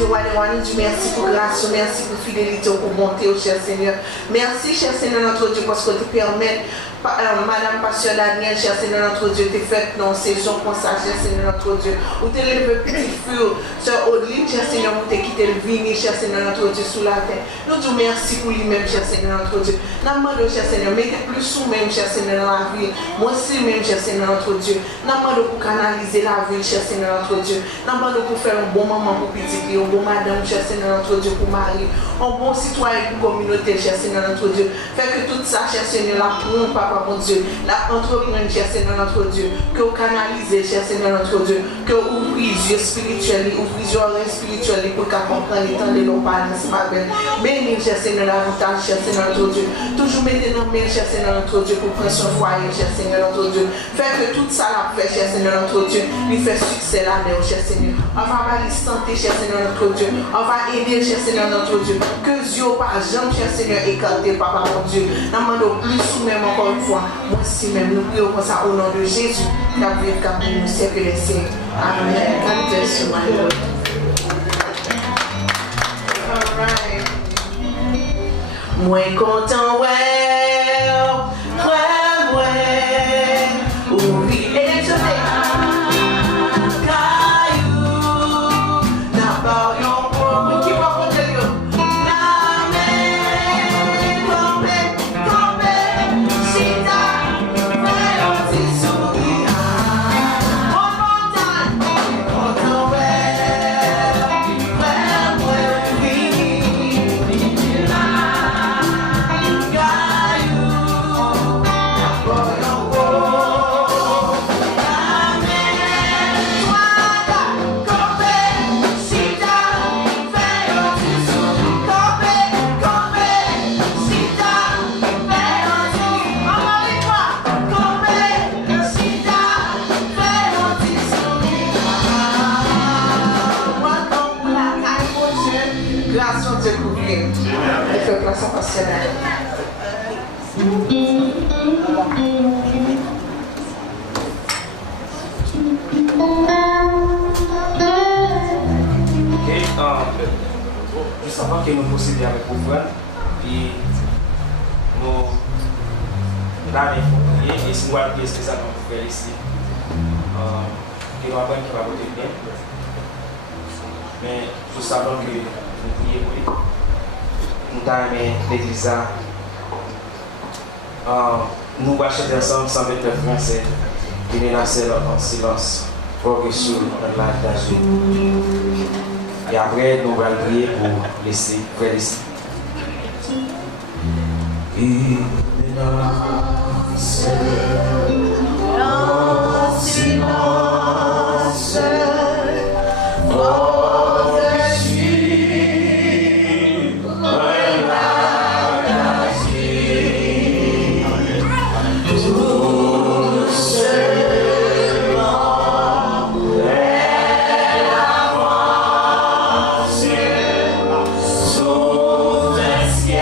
Dieu, nous disons merci pour grâce, merci pour fidélité, pour bonté, oh cher Seigneur. Merci, cher Seigneur, notre Dieu, parce que tu permets, Madame Pasteur Daniel, cher Seigneur, notre Dieu, tu fait dans saison comme ça, cher Seigneur, notre Dieu. Où tu levé petit feu, Sœur Audeline, cher Seigneur, où tu quitté le vignes, cher Seigneur, notre Dieu, sous la terre. Nous disons merci pour lui-même, cher Seigneur, notre Dieu. Nous demandons, cher Seigneur, mettez plus sous même, cher Seigneur, dans la vie. Moi aussi, même, cher Seigneur, notre Dieu. Nous demandons pour canaliser la vie, cher Seigneur, notre Dieu. Nous demandons pour faire un bon maman pour petit, un bon madame, cher Seigneur, notre Dieu, pour mari, un bon citoyen pour communauté, cher Seigneur, notre Dieu. Fait que tout ça, cher Seigneur, la pour papa, mon Dieu, la entreprendre, cher Seigneur, notre Dieu, que vous canalisez, cher Seigneur, notre Dieu, que vous ouvrez les yeux spirituels, ouvrez les oreilles spirituelles pour qu'à comprendre les temps de nos parents, c'est pas bien. Bénis, cher Seigneur, l'avantage, cher Seigneur, notre Dieu. Toujours mettez nos mains, cher Seigneur, notre Dieu, pour prendre son foyer, cher Seigneur, notre Dieu. Fait que tout ça l'a fait, cher Seigneur, notre Dieu, lui fait succès là-dedans, cher Seigneur. On va aller santé, cher Seigneur, notre Dieu. On va aider, cher Seigneur, notre Dieu. Que Dieu, par exemple, cher Seigneur, écarté, papa, mon Dieu. Nous demandons plus ou même encore une fois. Moi aussi même, nous prions comme ça au nom de Jésus. D'avoir capté nous siècles les siècles. Amen. God bless you, my Lord. All right. Moi content, ouais. Oui, et je juste avant que nous procédions avec l'offrande, puis nous allons prier et si nous allons prier spécialement pour faire ici, que nous avons qui va voter bien. Mais juste avant que nous prions pour lui, nous allons l'église. Nous allons chanter ensemble 129 français qui menacent en silence pour que sur la tâche. Et après, nous allons prier pour laisser frère ici. Il menace en silence. Sous le ciel.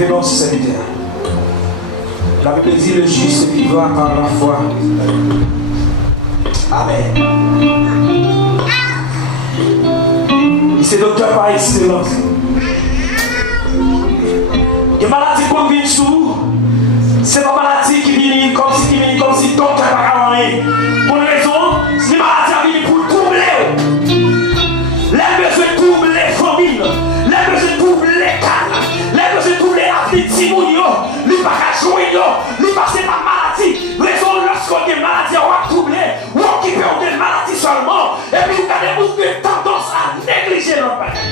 révérence sur serviteur. La Bible dit le juste vivra par la foi. Amen. C'est docteur par excellence. Que maladie qu'on vit sous vous, c'est pas maladie qui vient comme si docteur pas rien. Pour une raison, c'est maladie qui vient pour troubler. Les besoins troubler les familles, les besoins troubler les cadres, les besoins troubler la petite Timounio, lui pas qu'à jouer, lui passer par maladie. Raison lorsqu'on a une maladie, on va troubler, ou on qui peut avoir une maladie seulement, et puis vous avez une tendance à négliger notre bagage.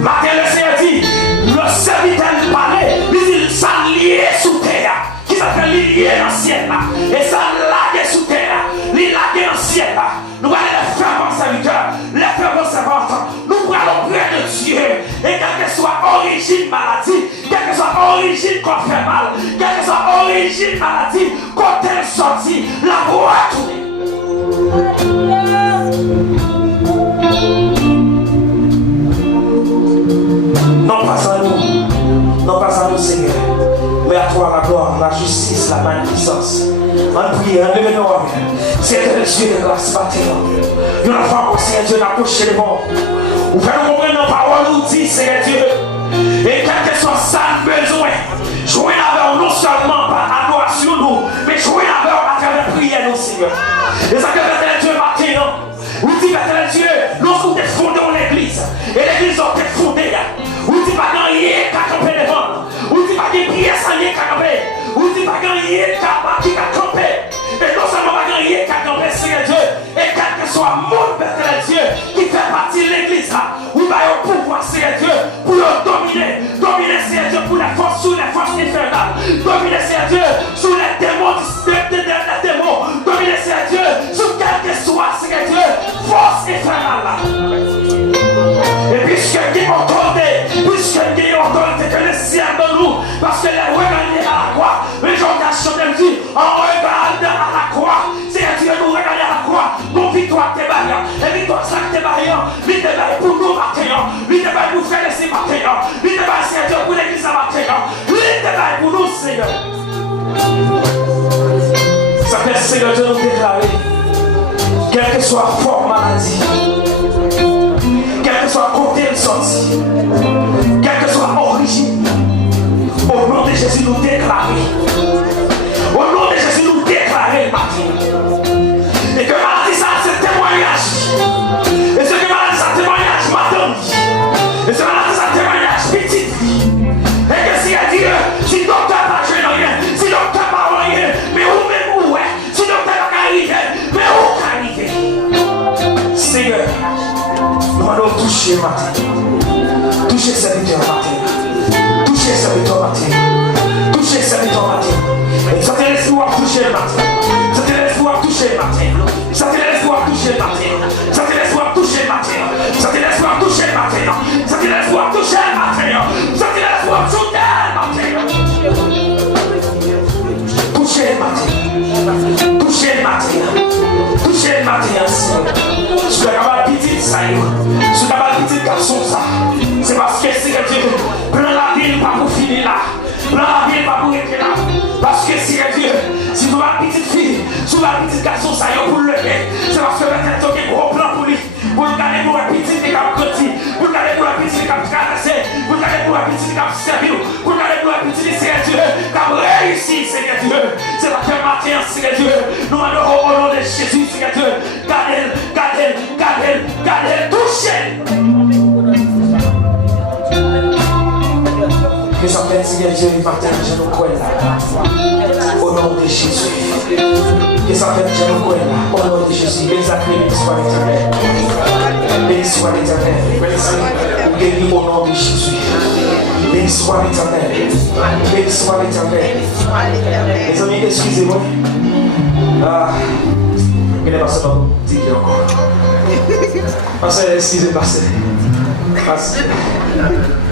Matin le Seigneur dit, le serviteur lui parlait, il dit ça lié sous terre, qui s'appelle lié dans le ciel là, et ça lagué sous terre, il lagué dans le ciel là. Nous allons les faire comme serviteurs, les faire comme servantes, nous allons près de Dieu, et quelle que soit origine maladie, quelle que soit origine qu'on fait mal, quelle que soit origine maladie, quand elle est sortie, la voix tournée. Non pas à nous, non pas à nous Seigneur, mais à toi la gloire, la justice, la magnificence. En prière, en devenant c'est le Dieu de grâce matin. Nous avons fait Seigneur Dieu d'approcher le monde. Vous faites nous comprendre nos paroles, nous dit Seigneur Dieu. Et quel que soit ça besoin, jouer avec non seulement par adoration nous, mais jouer avec à travers la prière nous Seigneur. Et ça que Père Dieu matin, vous dites Père Dieu, lorsque vous êtes fondé dans l'église, et l'église a été fondée, vous dites pas qu'il y a qu'à camper devant, vous dites pas qu'il y a qu'à camper, vous dites pas qu'il y a qu'à camper, et non seulement pas qu'il y a qu'à camper, Seigneur Dieu, et quel que soit mon Père Dieu qui fait partie de l'église, vous avez le pouvoir, Seigneur Dieu, pour le dominer, Seigneur Dieu, pour les forces, sous les forces infernales, dominer, Seigneur Dieu, sous les démons, dominer, Seigneur Dieu, sous quel que soit, Seigneur Dieu, force infernale. Et puisque il y a autorité que le ciel de nous, parce que les regarder à la croix, les gens qui ont chanté dit, en regardant à la croix, c'est Dieu nous regarder à la croix, nos victoires tes barrières, et victoires ça tes barrières, lui te barre pour nous matin, lui te barre pour faire laisser matin, lui te barre c'est Dieu pour l'église matin, lui te barre pour nous Seigneur. Ça fait Seigneur Dieu nous déclarer, quelle que soit la forme maladie, quel que soit côté de sortie, quelle que soit l'origine, au nom de Jésus nous déclarer. Au nom de Jésus nous déclarer le matin. Et que maladie ça c'est témoignage. Et ce que maladie ça témoignage madame. Et ce maladie ça témoignage petite vie. Et que si elle dit, si docteur pas joué rien, si docteur pas rien, mais où même où est, si docteur pas arrivé, mais où arrivé. Seigneur. Nous allons toucher matin. Toucher serviteur matin. Toucher serviteur matin. Toucher serviteur matin. Et ça te laisse pouvoir toucher le matin. Ça te laisse pouvoir toucher le matin. Ça te laisse pouvoir toucher le matin. Ça te laisse pouvoir toucher le matin. Ça te laisse pouvoir toucher le matin. Ça te laisse pouvoir toucher le matin. Ça te laisse pouvoir toucher le matin. Toucher le matin. Toucher le matin. Toucher le matin. Sur la petite ça sur la petite garçon ça. C'est parce que c'est que Dieu prend la ville pas pour finir là. Prends la ville pas pour être là. Parce que c'est que Dieu, si vous avez une petite fille, si vous avez un petit garçon ça y est pour le lever. C'est parce que peut-être qu'il y a un gros plan pour lui. Pour le garder pour la petite qui a grandi. Pour le garder pour la petite qui a traversé. Pour le garder pour la petite qui a servi. Pour le garder pour la petite qui a Dieu. Qui a réussi, Seigneur Dieu. C'est parce que matin, Seigneur Dieu. Nous allons au nom de Jésus, Seigneur Dieu. Gardez-le, gardez-le, gardez-le, gardez-le, touchez-le. Que ça fait Seigneur Dieu, il partage nos coins là. Au nom de Jésus. Que ça fait Dieu nos coins là. Au nom de Jésus. Les acclés, béni soit l'Éternel. Béni soit l'Éternel. Béni au nom de Jésus. Béni soit l'Éternel. Béni soit l'Éternel. Les amis, excusez-moi. Il n'est pas ça dans dire encore. Parce que excusez pasteur.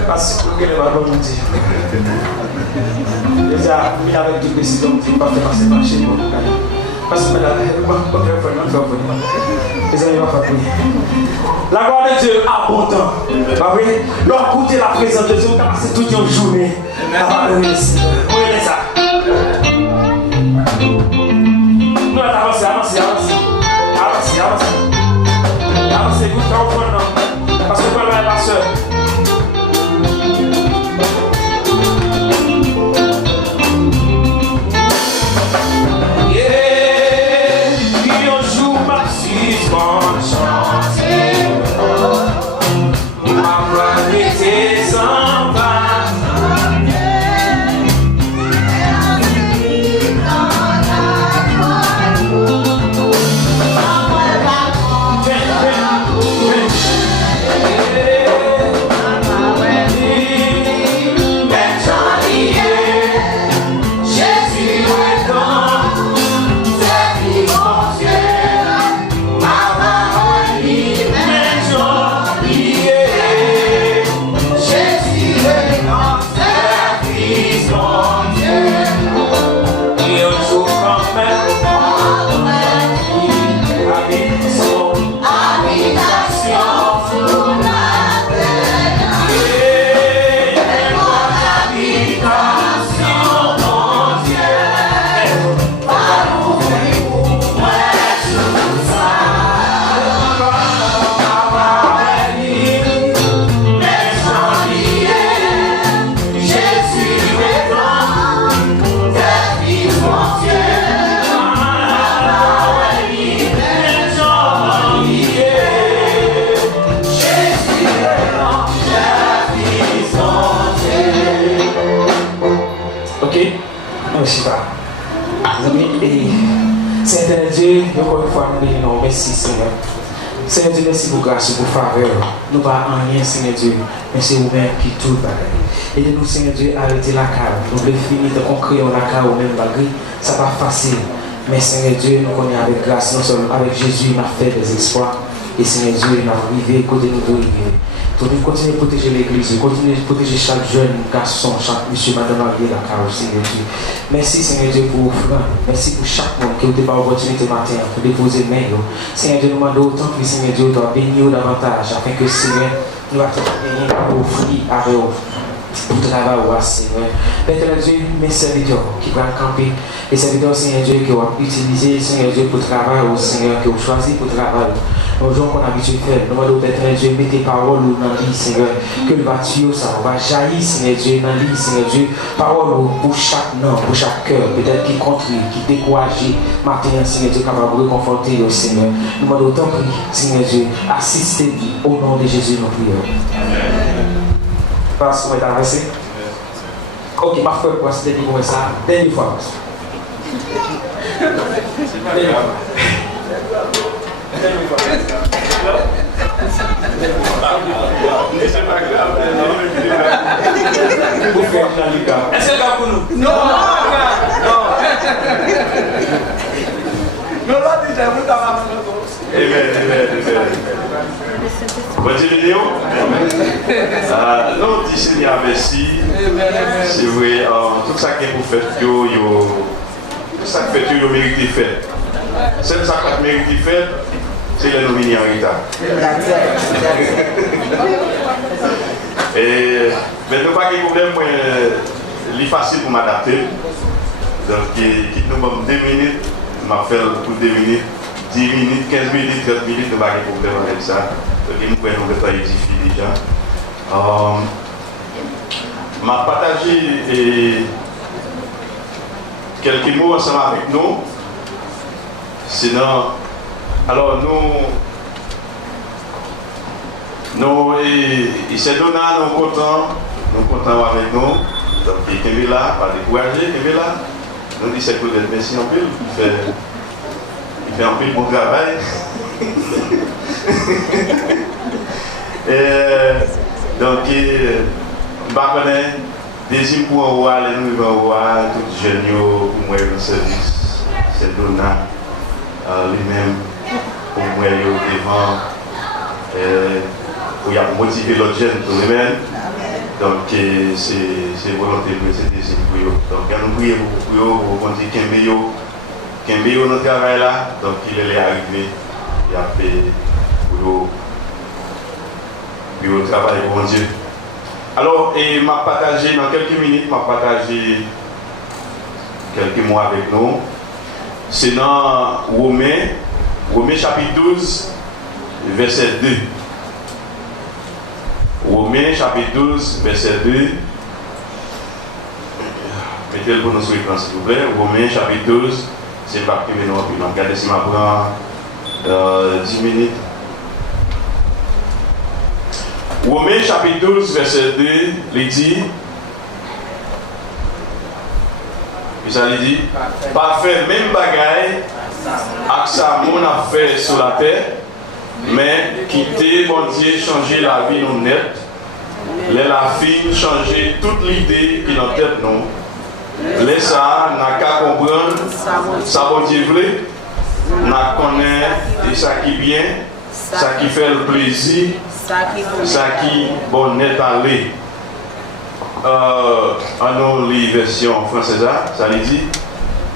Parce que le va nous dire. Déjà, il avait tout décidé de ne pas faire passer par chez nous. Parce que la gloire de Dieu abondant. Bah oui, leur goûter la présence de Dieu, on a passé toute une journée. Oui, ça. Nous, avancez. Avancez, vous comprenez. Parce que voilà, ma soeur. Seigneur Dieu, encore une fois, nous disons merci Seigneur. Seigneur Dieu, merci pour grâce, pour faveur. Nous pas en rien, Seigneur Dieu, mais c'est vous-même qui tout bagaille. Aidez-nous, Seigneur Dieu, à arrêter la cave. Nous voulons finir de concréer la cave au même bagage. Ça pas facile. Mais Seigneur Dieu, nous connaissons avec grâce, nous sommes avec Jésus, il m'a fait des exploits. Et Seigneur Dieu, il m'a arrivé, côté nous de rivière. Continuez de protéger l'église, continuez de protéger chaque jeune garçon, chaque monsieur, madame, marié, la carrière, Seigneur Dieu. Merci, Seigneur Dieu, pour offrir. Merci pour chaque monde qui a eu l'opportunité matin pour déposer main. Seigneur Dieu, nous demandons autant que Seigneur Dieu doit bénir davantage afin que Seigneur nous va gagner pour offrir avec vous. Pour travailler au Seigneur. Père Dieu, mes serviteurs qui vont camper, les serviteurs, Seigneur Dieu, qui vont utiliser, Seigneur Dieu, pour travailler au Seigneur, qui ont choisi pour travailler. Nos gens qu'on a habitué de faire, nous demandons, Père Dieu, mettez parole dans l'île, Seigneur, que le bâtiment, ça va jaillir, Seigneur Dieu, dans l'île, Seigneur Dieu, parole pour chaque nom, pour chaque cœur, peut-être qui contribue, qui décourage, matin, Seigneur Dieu, capable de reconforter au Seigneur. Nous demandons autant prie, Seigneur Dieu, assistez-nous au nom de Jésus, nous prions. Parce qu'on est avancé. Ok, parfait, pour c'est dernier moment ça. Dernière fois. Dernière fois. C'est pas grave. Est-ce que c'est pour nous? Non. Non, là, déjà, vous avez Amen. Bonne vidéo. Non, dis Seigneur, merci. C'est vrai, tout ça que vous faites, tout ça que vous méritez de faire. C'est ça que vous méritez de faire, c'est la nominée en retard. Mais nous pas de problème, c'est facile pour m'adapter. Donc, quitte-nous 2 minutes, je vais faire pour 2 minutes, 10 minutes, 15 minutes, 30 minutes, nous pas de problème avec ça. Donc, nous pouvons nous édifier déjà. Je vais partager quelques mots ensemble avec nous. Sinon, alors il s'est donné, nous contents avec nous. Donc, il est là, pas décourager, il est là. Nous disons c'est peut-être merci en pile, il fait un peu bon travail. Donc, je connais deuxième pour voir les nouveaux voir tout jeune pour moi le service, c'est Donna lui-même pour moi devant pour motiver l'autre jeune pour lui-même. Donc, c'est volonté de c'est deuxième pour eux. Donc, nous prions pour eux, pour dire qu'il y Kembe au notre travail là, donc il est arrivé, il a fait pour le travail pour Dieu. Alors, et m'a partagé dans quelques minutes, m'a partagé quelques mots avec nous. C'est dans Romains chapitre 12, verset 2. Romains chapitre 12, verset 2. Mettez-le pour nous sur l'écran s'il vous plaît. Romains chapitre 12, c'est pas que nous avons regardez si ma prend 10 minutes. Romains chapitre 12, verset 2, il dit, puis ça lui dit, pas faire même bagaille, avec ça, mon a fait sur la terre, mais quitter, bon Dieu, changer la vie nous net, les la fille changer toute l'idée qui est dans la tête nous. Les ça, n'a qu'à comprendre, ça bon Dieu voulait, n'a connaît et ça qui bien, ça qui fait le plaisir, ça qui bon net aller. En nos versions françaises, ça lui dit,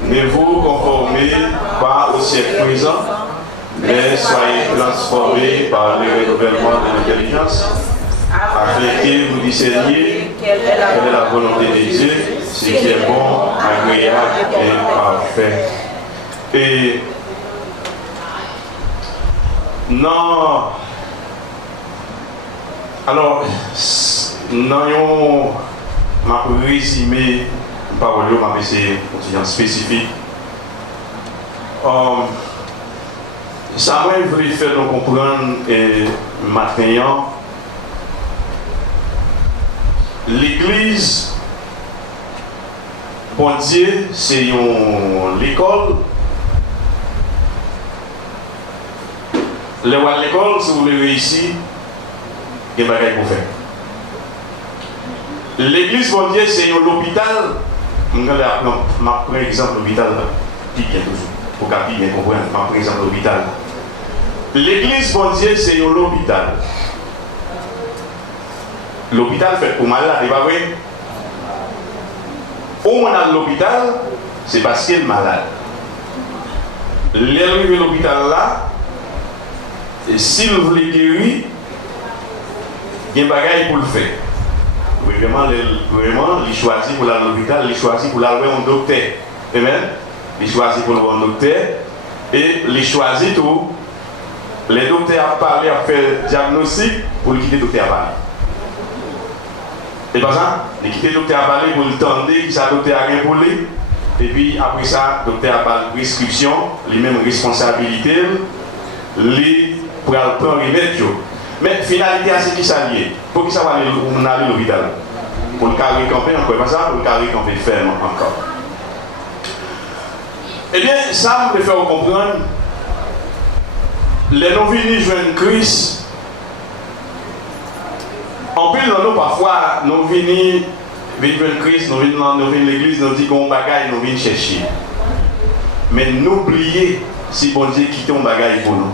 ne vous conformez pas au siècle présent, mais soyez transformés par le renouvellement de l'intelligence, afin que vous discerniez quelle est la volonté de Dieu, ce qui est bon, agréable et parfait. Et non, alors, non, ma résumé parole, ma c'est spécifique. Ça m'a voulu faire nous comprendre maintenant. L'église, bon Dieu, c'est l'école. L'école, si vous voulez réussir, il y a des choses pour faire. L'église, bon Dieu, c'est l'hôpital. Je vais prendre exemple l'hôpital, qui vient toujours, pour qu'à bien comprendre, je prends exemple l'hôpital. L'église, bon Dieu, c'est l'hôpital. L'hôpital fait pour malade, c'est pas vrai? Où on a l'hôpital, c'est parce qu'il est malade. L'arrivée de l'hôpital là, s'il voulait guérir, il y a des bagages pour le faire. Vraiment, il choisit pour aller à l'hôpital, il choisit pour aller voir un docteur. Amen. Il choisit pour aller voir un docteur et il choisit tout. Les docteurs a parlé, a fait diagnostic pour le quitter le docteur à parler. C'est pas ça? Il quitte le docteur à parler pour le tendre, qui ça docteur a rien pour lui. Et puis après ça, le docteur a parlé de prescription, les mêmes responsabilités, les pour aller prendre les remèdes. Mais finalité, c'est qui ça lié? Pour qui ça va aller à l'hôpital? Pour le carré camper encore, pas ça? Pour le carré camper ferme encore. Eh bien, ça me fait comprendre. Les non-venus joignent Christ. En plus, nous parfois, nous venons joindre Christ, nous venons l'église, nous disons qu'on bagaille, nous venons chercher. Mais n'oubliez si bon Dieu quitte un bagaille pour nous.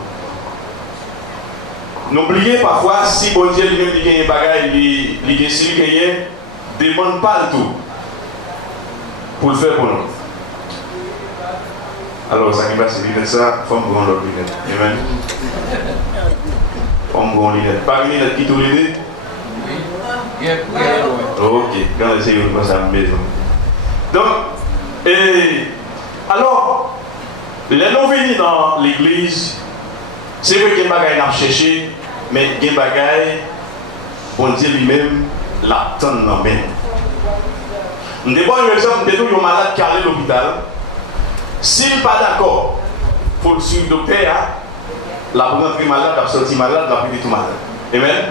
N'oubliez parfois si bon Dieu lui-même dit qu'il y a un bagage, il y a celui qui est, demande pas le tout pour le faire pour nous. Alors, ça qui passe, c'est ça, il faut me prendre l'autre lunette. Amen. Il faut me prendre lunette. Pas une lunette qui tourne l'idée? Ok, quand on essaie de faire ça à la maison. Donc, alors, les non-venus dans l'église, c'est vrai qu'il y a des bagages à chercher, mais il y a des bagages, bon Dieu lui-même, l'attend dans même. Nous avons un exemple de nous, un malade qui est allé à l'hôpital. S'il n'est pas d'accord pour le suivre le docteur, la rentrée malade, la sortie malade, la prise tout malade. Amen.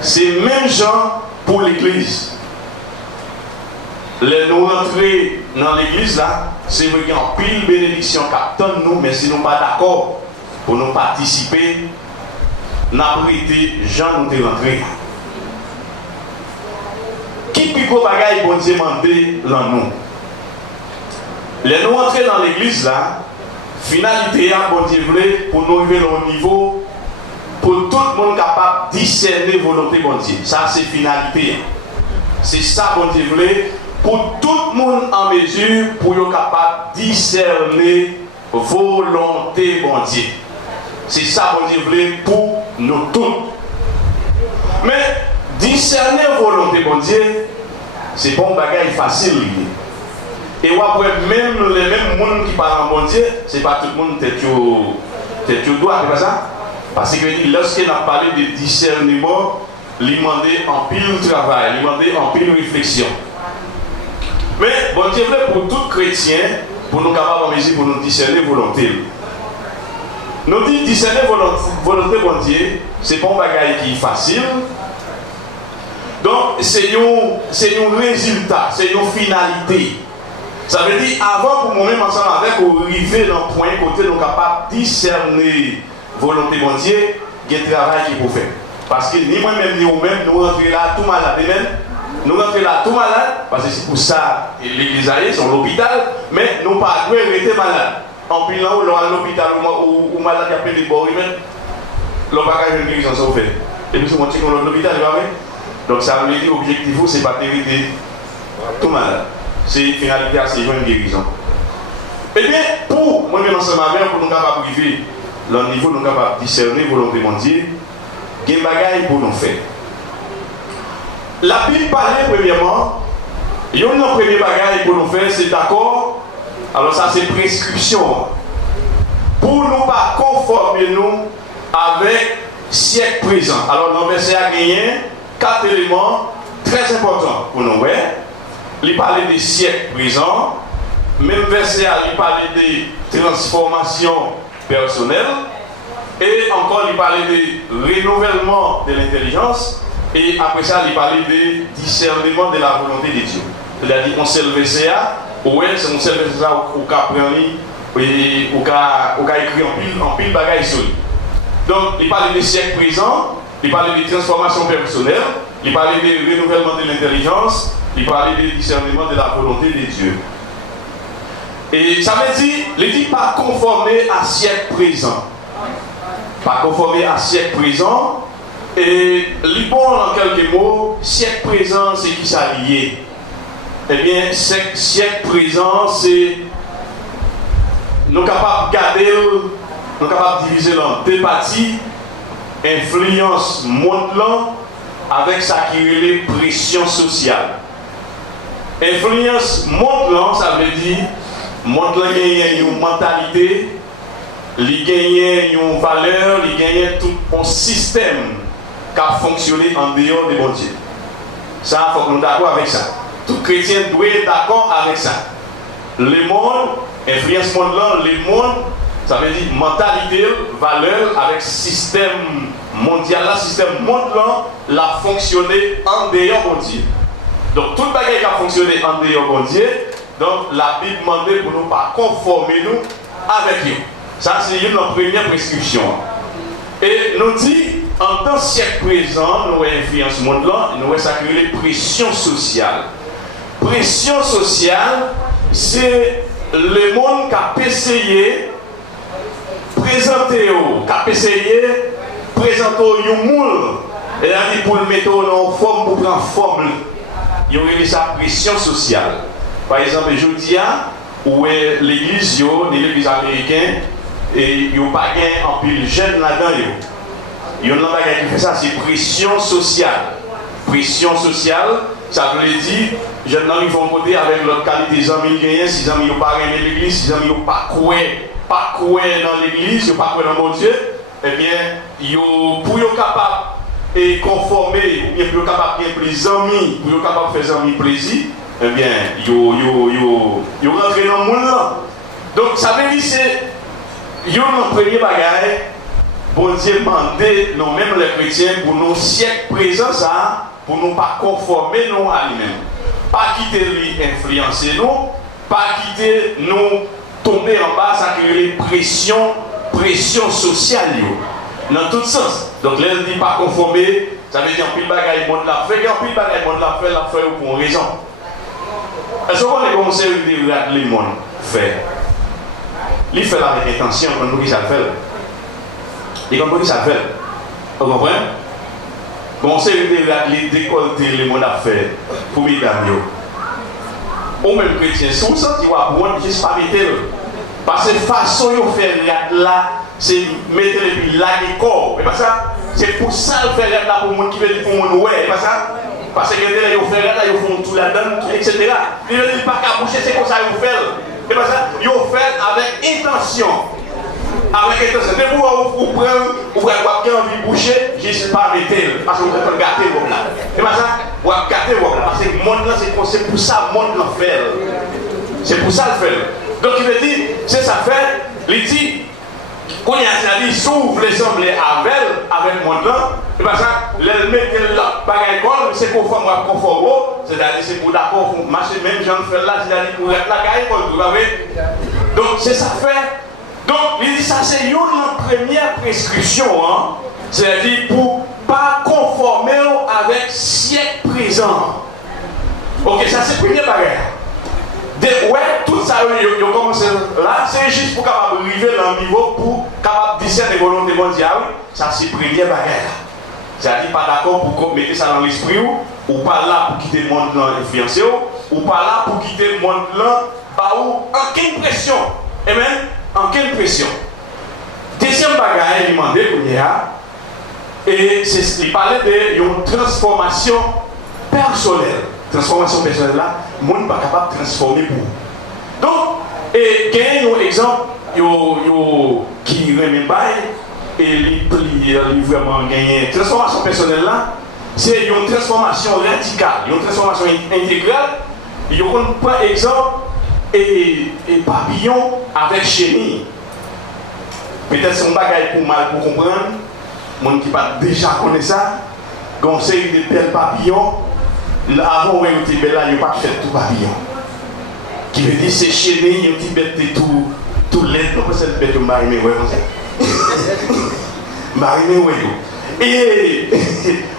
C'est même genre pour l'église. Les nous rentrer dans l'église là, c'est vrai qu'il y a une pile bénédiction qui attend nous, mais si nous ne sommes pas d'accord pour nous participer, n'a pas été Jean nous est rentré. Qui plus gros bagaille pour Dieu demander dans nous? Les nous entrer dans l'église là, finalité bon Dieu voulait pour nous arriver au niveau pour tout le monde capable de discerner la volonté de bon Dieu. Ça c'est finalité. C'est ça bon Dieu voulait pour tout le monde en mesure pour être capable de discerner volonté bon Dieu. C'est ça bon Dieu voulait pour nous tous. Mais discerner volonté bon Dieu, c'est pas un bagage facile. Et après, même les mêmes gens qui parlent en bon Dieu, c'est pas tout le monde tête droit, c'est pas ça? Parce que lorsqu'il a parlé de discernement, il demandait en pile travail, il demandait en pile réflexion. Mais bon Dieu voulait pour tout chrétien, pour nous capables de mesure, pour nous discerner volonté. Nous dit discerner volonté bon Dieu, c'est pas un bagage qui est facile. Donc c'est un résultat, c'est une finalité. Ça veut dire avant pour moi-même ensemble avec arriver dans le point côté nous capables de discerner volonté bon Dieu, il y a un travail qui est pour faire. Parce que ni moi-même ni vous-même nous rentrons là tout malade. Nous rentrons là tout malade parce que c'est pour ça l'église est sur l'hôpital, mais nous ne pouvons pas rester malades. En plus là où l'on à l'hôpital ou malade qui a pris des bords, l'on va pas faire une guérison ça vous fait. Et puis on tient dans l'hôpital, donc ça veut dire l'objectif c'est pas d'hériter tout malade. C'est finalité c'est une guérison. Eh bien, pour moi-même ensemble avec pour nous capables de vivre le niveau nous capables de discerner volonté de Dieu, il y a des bagages pour nous faire. La Bible parlait premièrement, il y a un premier bagage pour nous faire, c'est d'accord. Alors ça c'est prescription. Pour nous pas conformer nous avec siècle présent. Alors dans le verset a gagné 4 éléments très importants pour nous. Il parlait des siècles présents. Même verset il parlait des transformations personnelles. Et encore il parlait des renouvellement de l'intelligence. Et après ça il parlait des discernement de la volonté de Dieu. Il a dit on s'est levé ça. Ouais, c'est un seul verset où on a pris et on a écrit en pile bagaille sur lui. Donc, il parlait des siècles présents, il parlait des transformations personnelles, il parlait des renouvellements de l'intelligence, il parlait du discernement de la volonté de Dieu. Et ça veut dire, il dit pas conformer à siècle présent. Pas conformer à siècle présent. Et il bon en quelques mots, siècle présent, c'est qui ça lié? Eh bien, siècle présent, c'est nous capables de garder, nous capables de diviser dans deux parties, influence monde avec ça qui est les pressions sociales. Influence monde ça veut dire monde gagne une mentalité, il gagne une valeur, il gagne tout un système qui a fonctionné en dehors des bon Dieu. Ça, il faut que nous d'accord avec ça. Tout chrétien doit être d'accord avec ça. Le monde, influence monde là, le monde, ça veut dire mentalité, valeur avec système mondial, là, système monde là, l'a fonctionné en dehors de Dieu. Donc tout le bagage qui a fonctionné en dehors de Dieu, donc la Bible demande pour nous pas conformer nous avec eux. Ça c'est une première prescription. Et nous dit en tant que siècle présent, nous influence monde là, nous sacré les pressions sociales. Pression sociale, c'est le monde qui a essayé de présenter un moule et pour le mettre en forme pour prendre forme. Il y aurait sa pression sociale. Par exemple, je dis où est l'église, l'église américaine, et il n'y a pas en pile jeune là-dedans. Il y a un qui fait ça, c'est pression sociale. Pression sociale, ça veut dire, jeunes gens ils vont voter avec leur qualité des amis gagnés, si les amis n'ont pas gagné l'église, si les amis n'ont pas coué dans l'église, ils n'ont pas coué dans mon Dieu, eh bien, pour être capable de conformer, ou bien pour être capable de faire plus amis, pour être capable de faire amis plaisir, eh bien, ils rentrent dans le monde là. Donc, ça veut dire c'est, un premier bagage, bon Dieu demandé, nous même les chrétiens, pour nos siècles présents, ça, pour ne pas conformer nous à lui-même. Pas quitter lui influencer nous, pas quitter nous tomber en bas, ça crée les pression sociale dans tout sens. Donc là, il dit pas conformer, ça veut dire en pile bagaille monde la fait, en pile bagaille monde la fait pour une raison. Est-ce qu'on est commencé à regarder le monde fait? Il fait avec intention, quand nous ça le fait. Et quand nous ça le fait, vous comprenez? Commencez à décolleter le monde à faire pour mesdames. Ou même chrétiens, si vous sentez que vous ne juste pas mettre, Parce que façon de faire là, c'est mettre les pieds là des corps. C'est pas ça. C'est pour ça le faire là pour monde qui veut dire pour monde ouais, c'est pas ça. Parce que les gens faire là, ils font tout là-dedans, etc. Ils ne disent pas qu'à boucher, c'est comme ça ils font. C'est pas ça. Ils font avec intention. Avec intention. Dès que vous prenez, vous avez envie de boucher, juste pas mettre. Parce que vous avez gâté vous là. C'est pas ça. Vous avez gâté vous là. Parce que le monde là, c'est pour ça le monde le fait. C'est pour ça le fait. Donc il veut dire, c'est ça fait, il dit, quand il dit, s'ouvre l'assemblée avec le monde là, c'est pas ça, le mettre là, par exemple, c'est conforme à conforme, c'est-à-dire c'est pour d'accord, pour marcher, même Jean fait là, c'est-à-dire pour être là, vous voyez. Donc c'est ça fait. Donc il dit, ça c'est une première prescription, hein, c'est-à-dire pour pas conformer avec le siècle présent. Ok, ça c'est la première barrière. Ouais, tout ça, ils ont commencé là, c'est juste pour capable arriver dans le niveau pour capable discerner les volontés mondiales. Ça, c'est la première barrière. C'est-à-dire, pas d'accord pour mettre ça dans l'esprit, ou pas là pour quitter le monde influencé, ou pas là pour quitter le monde là, bah, ou en quelle pression. Et même, en quelle pression. Deuxième bagage, il m'a demandé, et il parlait d'une transformation personnelle. Transformation personnelle là, le monde n'est pas capable de transformer pour. Donc, et il y a un exemple qui remet bail et il vraiment gagné. Transformation personnelle là, c'est une transformation radicale, une transformation intégrale. Il y a par exemple et papillon avec chenille. Peut-être c'est un bagage pour mal pour comprendre. Le monde qui pas déjà connaît ça, conseil de belles papillons. Avant, on était belle là, il n'y a pas fait tout papillon. Qui veut dire, c'est chenille, il y a une petite bête de tout l'aide. Pourquoi c'est une bête de mariner, ouais, comme ça? Mariner, ouais, et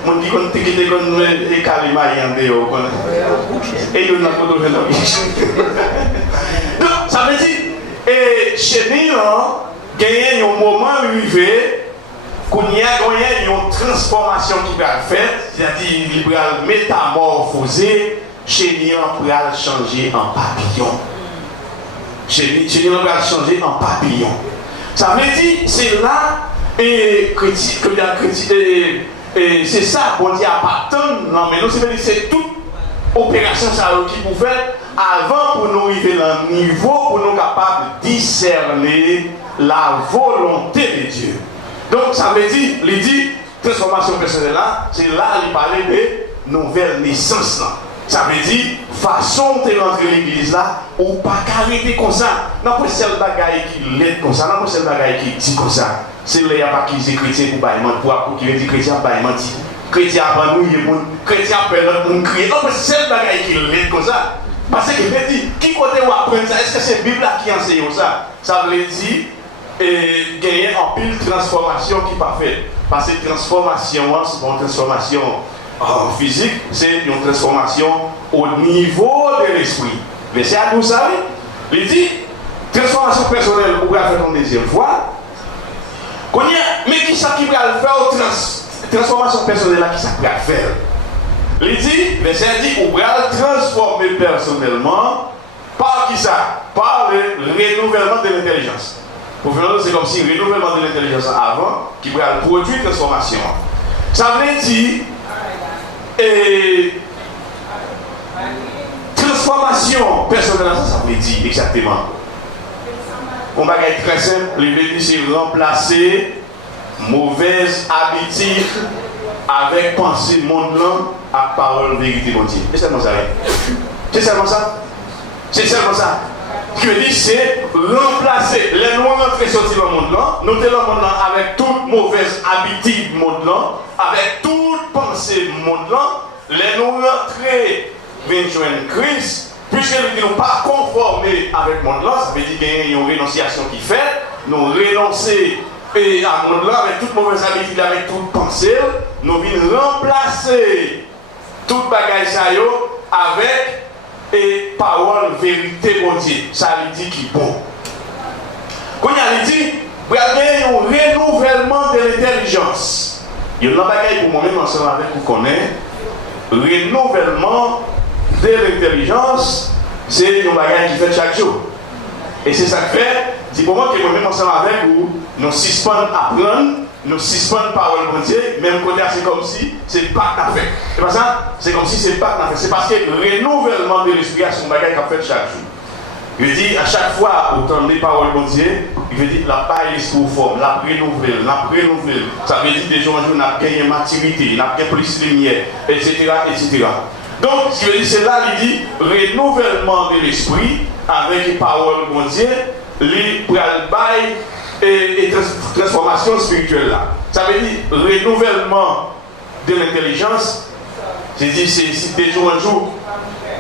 on dit qu'on était comme les calimars, il y a un déo. Et il y a un peu de donc, ça veut dire, et chenille, il y a un moment arrivé. Qu'il y a une transformation qui va faire, c'est-à-dire qu'il va métamorphoser, chenille va changer en papillon. Chenille va changer en papillon. Ça veut dire, c'est là, et c'est ça qu'on dit à Patton, non mais nous, c'est toute opération qui vous fait avant pour nous arriver dans le niveau, pour nous capables de discerner la volonté de Dieu. Donc ça veut dire, il dit, transformation personnelle là, c'est là il parlait de nouvelle naissance là. Ça veut dire, façon de rentrer l'église là, ou pas arrêter comme ça. Non, pas celle bagaille qui l'aide comme ça, non, pas celle bagaille qui dit comme ça. C'est là, il n'y a pas qui dit chrétien pour bailler, pour qui veut dire chrétien pour bailler, chrétien pour nous, chrétien pour notre monde crier. Non, pas celle bagaille qui l'aide comme ça. Parce que je dis, qui côté vous apprendre ça? Est-ce que c'est la Bible qui enseigne ça? Ça veut dire, et gagner en pile transformation qui pas faite. Parce que transformation, c'est une transformation physique, c'est une transformation au niveau de l'esprit. Mais c'est à nous ça, il dit, transformation personnelle, vous pouvez faire une deuxième fois. Mais qui ça qui va faire transformation personnelle là, qui ça va faire? Il dit, verset dit, vous pouvez transformer personnellement par qui ça? Par le renouvellement de l'intelligence. Pour faire c'est comme si le renouvellement de l'intelligence avant qui va produire transformation. Ça veut dire transformation personnelle, ça veut dire exactement. On va être très simple, il veut dire c'est remplacer mauvaise habitude avec pensée monde là à parole vérité mon Dieu. C'est seulement ça. C'est seulement ça. C'est seulement ça. Ce qui veut dire, c'est remplacer les noirs rentrés sortis dans le monde là, nous sommes dans le monde là avec toute mauvaise habitude monde là, avec toute pensée monde là, les noirs rentrés viennent joindre Christ, puisque nous ne sommes pas conformés avec le monde là, ça veut dire qu'il y a une rénonciation qui fait, nous renoncer à le monde là avec toute mauvaise habitude, avec toute pensée, nous venons remplacer toute bagaille ça avec et parole, vérité, bon Dieu. Ça lui dit qui est bon. Quand il dit, vous avez un renouvellement de l'intelligence. Il y a un bagage pour moi-même ensemble avec vous connaître. Renouvellement de l'intelligence, c'est un bagage qui fait chaque jour. Et c'est ça que fait, dit pour moi que moi-même ensemble avec vous, nous suspendons apprendre, nous suspendons parole de Dieu, même côté c'est comme si c'est pas qu'on a fait. C'est pas ça? C'est comme si c'est pas qu'on a fait. C'est parce que le renouvellement de l'esprit a son bagage qu'on fait chaque jour. Il dit à chaque fois où tu entends les paroles de Dieu, il veut dire la paille est sous forme, la renouveler. Ça veut dire des jours en jour, on a gagné maturité, on a gagné plus de lumière, etc., etc. Donc, ce qu'il veut dire, c'est là, il dit renouvellement de l'esprit avec les paroles de Dieu, les bail et transformation spirituelle là. Ça veut dire renouvellement de l'intelligence. J'ai dit, c'est des jours en jour,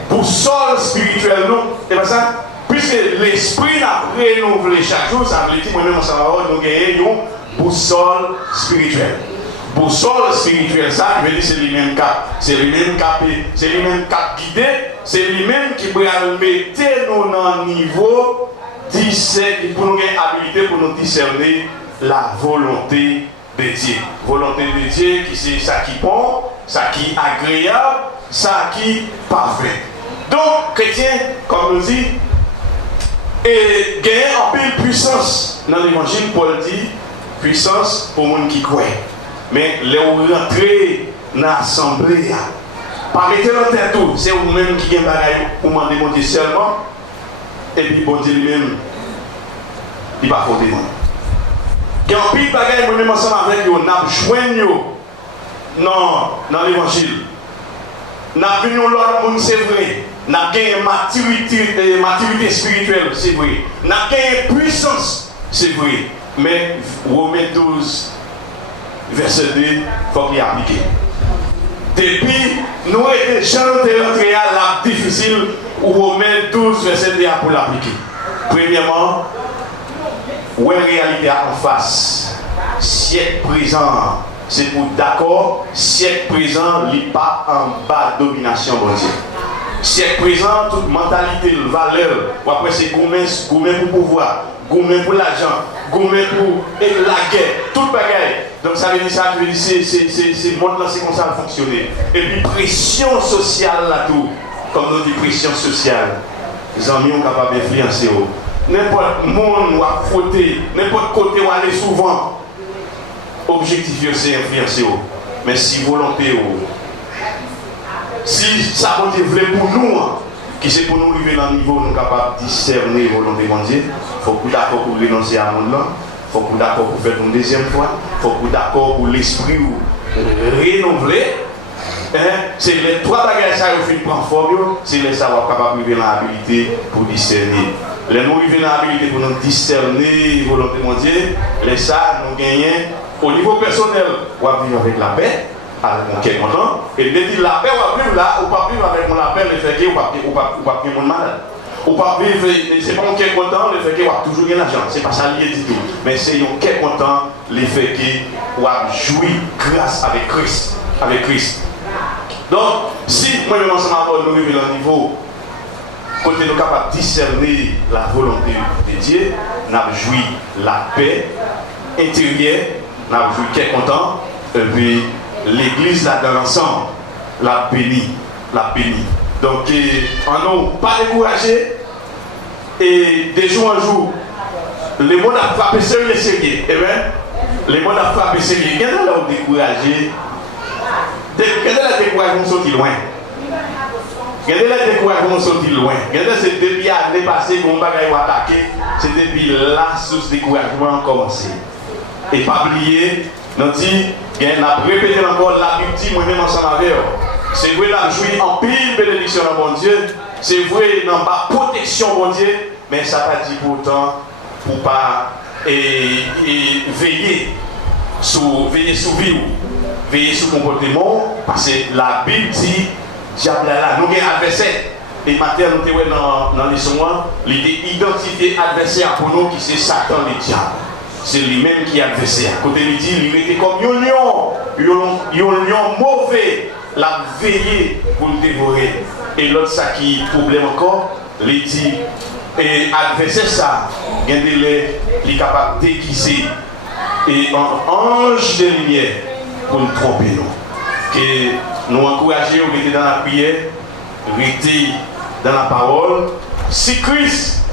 boussole spirituelle, non? C'est pas ça? Puisque l'esprit a renouvelé chaque jour, ça veut dire moi-même, nous gagnons une boussole spirituelle. Boussole spirituelle, ça veut dire c'est lui-même cap. C'est lui-même cap, c'est lui-même cap guidé, c'est lui-même qui peut mettre nous dans un niveau pour nous gagner habilité pour nous discerner la volonté de Dieu. Volonté de Dieu qui c'est ça qui bon, ça qui agréable, ça qui parfait. Donc, chrétien, comme nous dit, et gagner en pile puissance dans l'évangile, Paul dit puissance pour les gens qui croient. Mais les rentrer dans l'assemblée, pas mettre dans tête tout, c'est vous-même qui gagnez bagaille pour demander mon Dieu seulement, et puis bon Dieu lui-même, il va pas faute. Il y a un pile bagaille, moi-même ensemble avec vous, nous joignons dans l'évangile. Nous venons l'autre monde, c'est vrai. Nous avons une maturité spirituelle, c'est vrai. Nous avons une puissance, c'est vrai. Mais Romains 12, verset 2, il faut qu'il y applique. Depuis, nous étions déjà rentrés à la difficile, Romains 12, verset 2, pour l'appliquer. Premièrement, où est la réalité en face? Siècle présent, c'est pour d'accord, siècle présent, il n'est pas en bas de domination, bon Dieu. Siècle présent, toute mentalité, valeur, ou après c'est gourmet pour pouvoir, gourmet pour l'argent, gourmet pour la guerre, toute bagaille. Donc ça veut dire ça, je veux dire, c'est le monde là, c'est comme ça fonctionner. Et puis pression sociale là tout, comme on dit pression sociale, les amis sont capables d'influencer. N'importe monde ou à frotter, n'importe côté où aller souvent, objectif c'est influencer. Mais si volonté, si ça voulait pour nous, qui c'est pour nous arriver dans le niveau, nous sommes capables de discerner la volonté de Dieu, il faut que nous d'accord pour renoncer à monde là, il faut que nous d'accord pour faire une deuxième fois, il faut que nous d'accord pour l'esprit renouveler. C'est les trois bagages qui prennent forme, c'est les savoirs capables de vivre dans l'habilité pour discerner. Les nous vivons dans l'habilité pour nous discerner la volonté de Dieu, les ça nous gagnons au niveau personnel, on va vivre avec la paix. On est content. Et il dit la paix, on va vivre là, on va vivre avec mon appel, le fait qu'on va vivre mon malade. On va vivre, c'est pas on est content, le fait qu'on va toujours gagner l'argent. C'est pas ça lié du tout. Mais c'est on est content, le fait qu'on va jouir grâce avec Christ. Avec Christ. Donc, si moi-même ensemble nous vivons dans le niveau, quand nous sommes capables de discerner la volonté de Dieu, nous avons joui la paix intérieure, nous avons joui qui est content, et puis l'église là dans l'ensemble la bénit. Donc en nous pas découragé et de jour en jour le monde a frappé sérieux. Le monde a frappé sérieux. Quel est le découragé? Quel est le découragement sorti loin? Quel est le découragement sorti loin? Quel est c'est depuis l'année passée qu'on va attaquer? C'est depuis la source découragement a commencé. Et pas oublier, nous dit, on a répété encore la Bible, moi-même ensemble avec eux. C'est vrai, la jouir en pile bénédiction dans mon Dieu. C'est vrai, dans ma protection, mon Dieu. Mais ça pas dit pourtant pour pas veiller sur vie, veiller sur le comportement. Parce que la Bible dit, diable là, nous avons un adversaire. Et maintenant, nous avons dans les soins, l'idée identifier adversaire pour nous qui c'est Satan le diable. C'est lui-même qui est adversaire. Quand il dit, il était comme un lion mauvais, l'a veillé pour le dévorer. Et l'autre, ça qui est problème encore, il dit, et adversaire ça, il est capable de déguiser et un ange de lumière pour nous tromper nous. Que nous encourager, on était dans la prière, rester dans la parole. Si Christ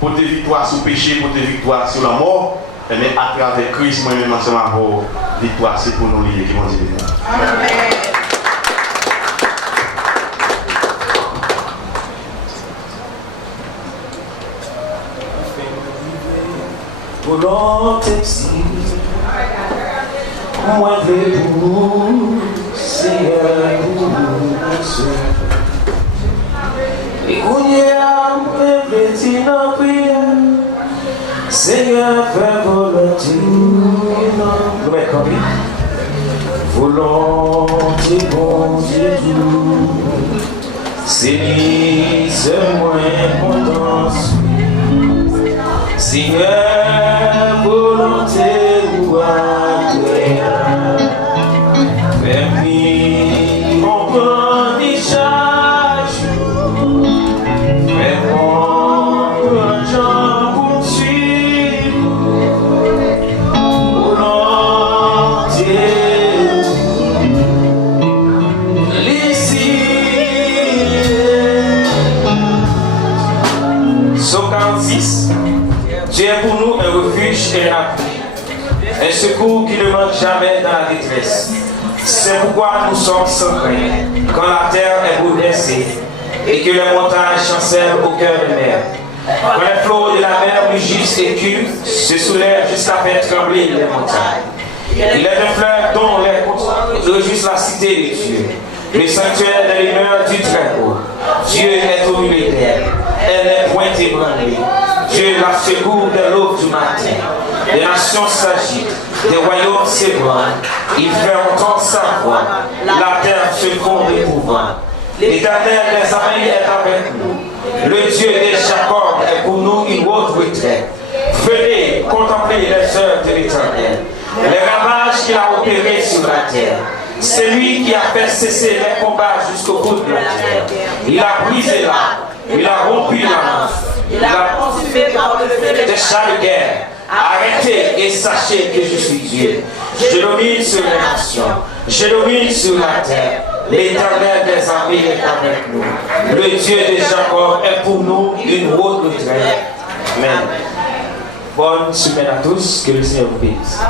pour tes victoires sur le péché, pour tes victoires sur la mort, mais à travers Christ, moi-même, ensemble avec vous, victoire, c'est pour nous lier, qui vont dire. Amen. Volonté si, moi je vais pour Seigneur, et on y a un petit dans prière, Seigneur, fais volonté, nous mettons comme volonté, bon Dieu, c'est moins content. Seigneur, volonté ou agréable, fais-moi comprendre chaque jour, fais-moi prendre pour suivre, volonté, l'ici, Psaume 46. Dieu est pour nous un refuge et un appui, un secours qui ne manque jamais dans la détresse. C'est pourquoi nous sommes sans crainte quand la terre est bouleversée et que les montagnes chancellent au cœur de mer. Quand les flots de la mer mugissent et culent, se soulèvent jusqu'à faire trembler les montagnes. Il est un fleuve dont les côtes réjouissent la cité de Dieu, le sanctuaire de l'humeur du Très-Haut. Dieu est au milieu d'elle, elle n'est point ébranlée. Dieu la secoue de l'aube du matin. Les nations s'agitent, des royaumes s'ébranlent. Il fait entendre sa voix. La terre se fond d'épouvante. L'Éternel des armées est avec nous. Le Dieu de Jacob est pour nous une haute retraite. Venez contempler les œuvres de l'Éternel, les ravages qu'il a opérés sur la terre. C'est lui qui a fait cesser les combats jusqu'au bout de la terre. Il a brisé l'arbre, il a rompu la lance, il a consumé par le feu des chars de guerre. Arrêtez et sachez que je suis Dieu. Je domine sur les nations, je domine sur la terre. L'Éternel des armées est avec nous. Le Dieu de Jacob est pour nous une haute retraite. Amen. Bonne semaine à tous, que le Seigneur vous bénisse.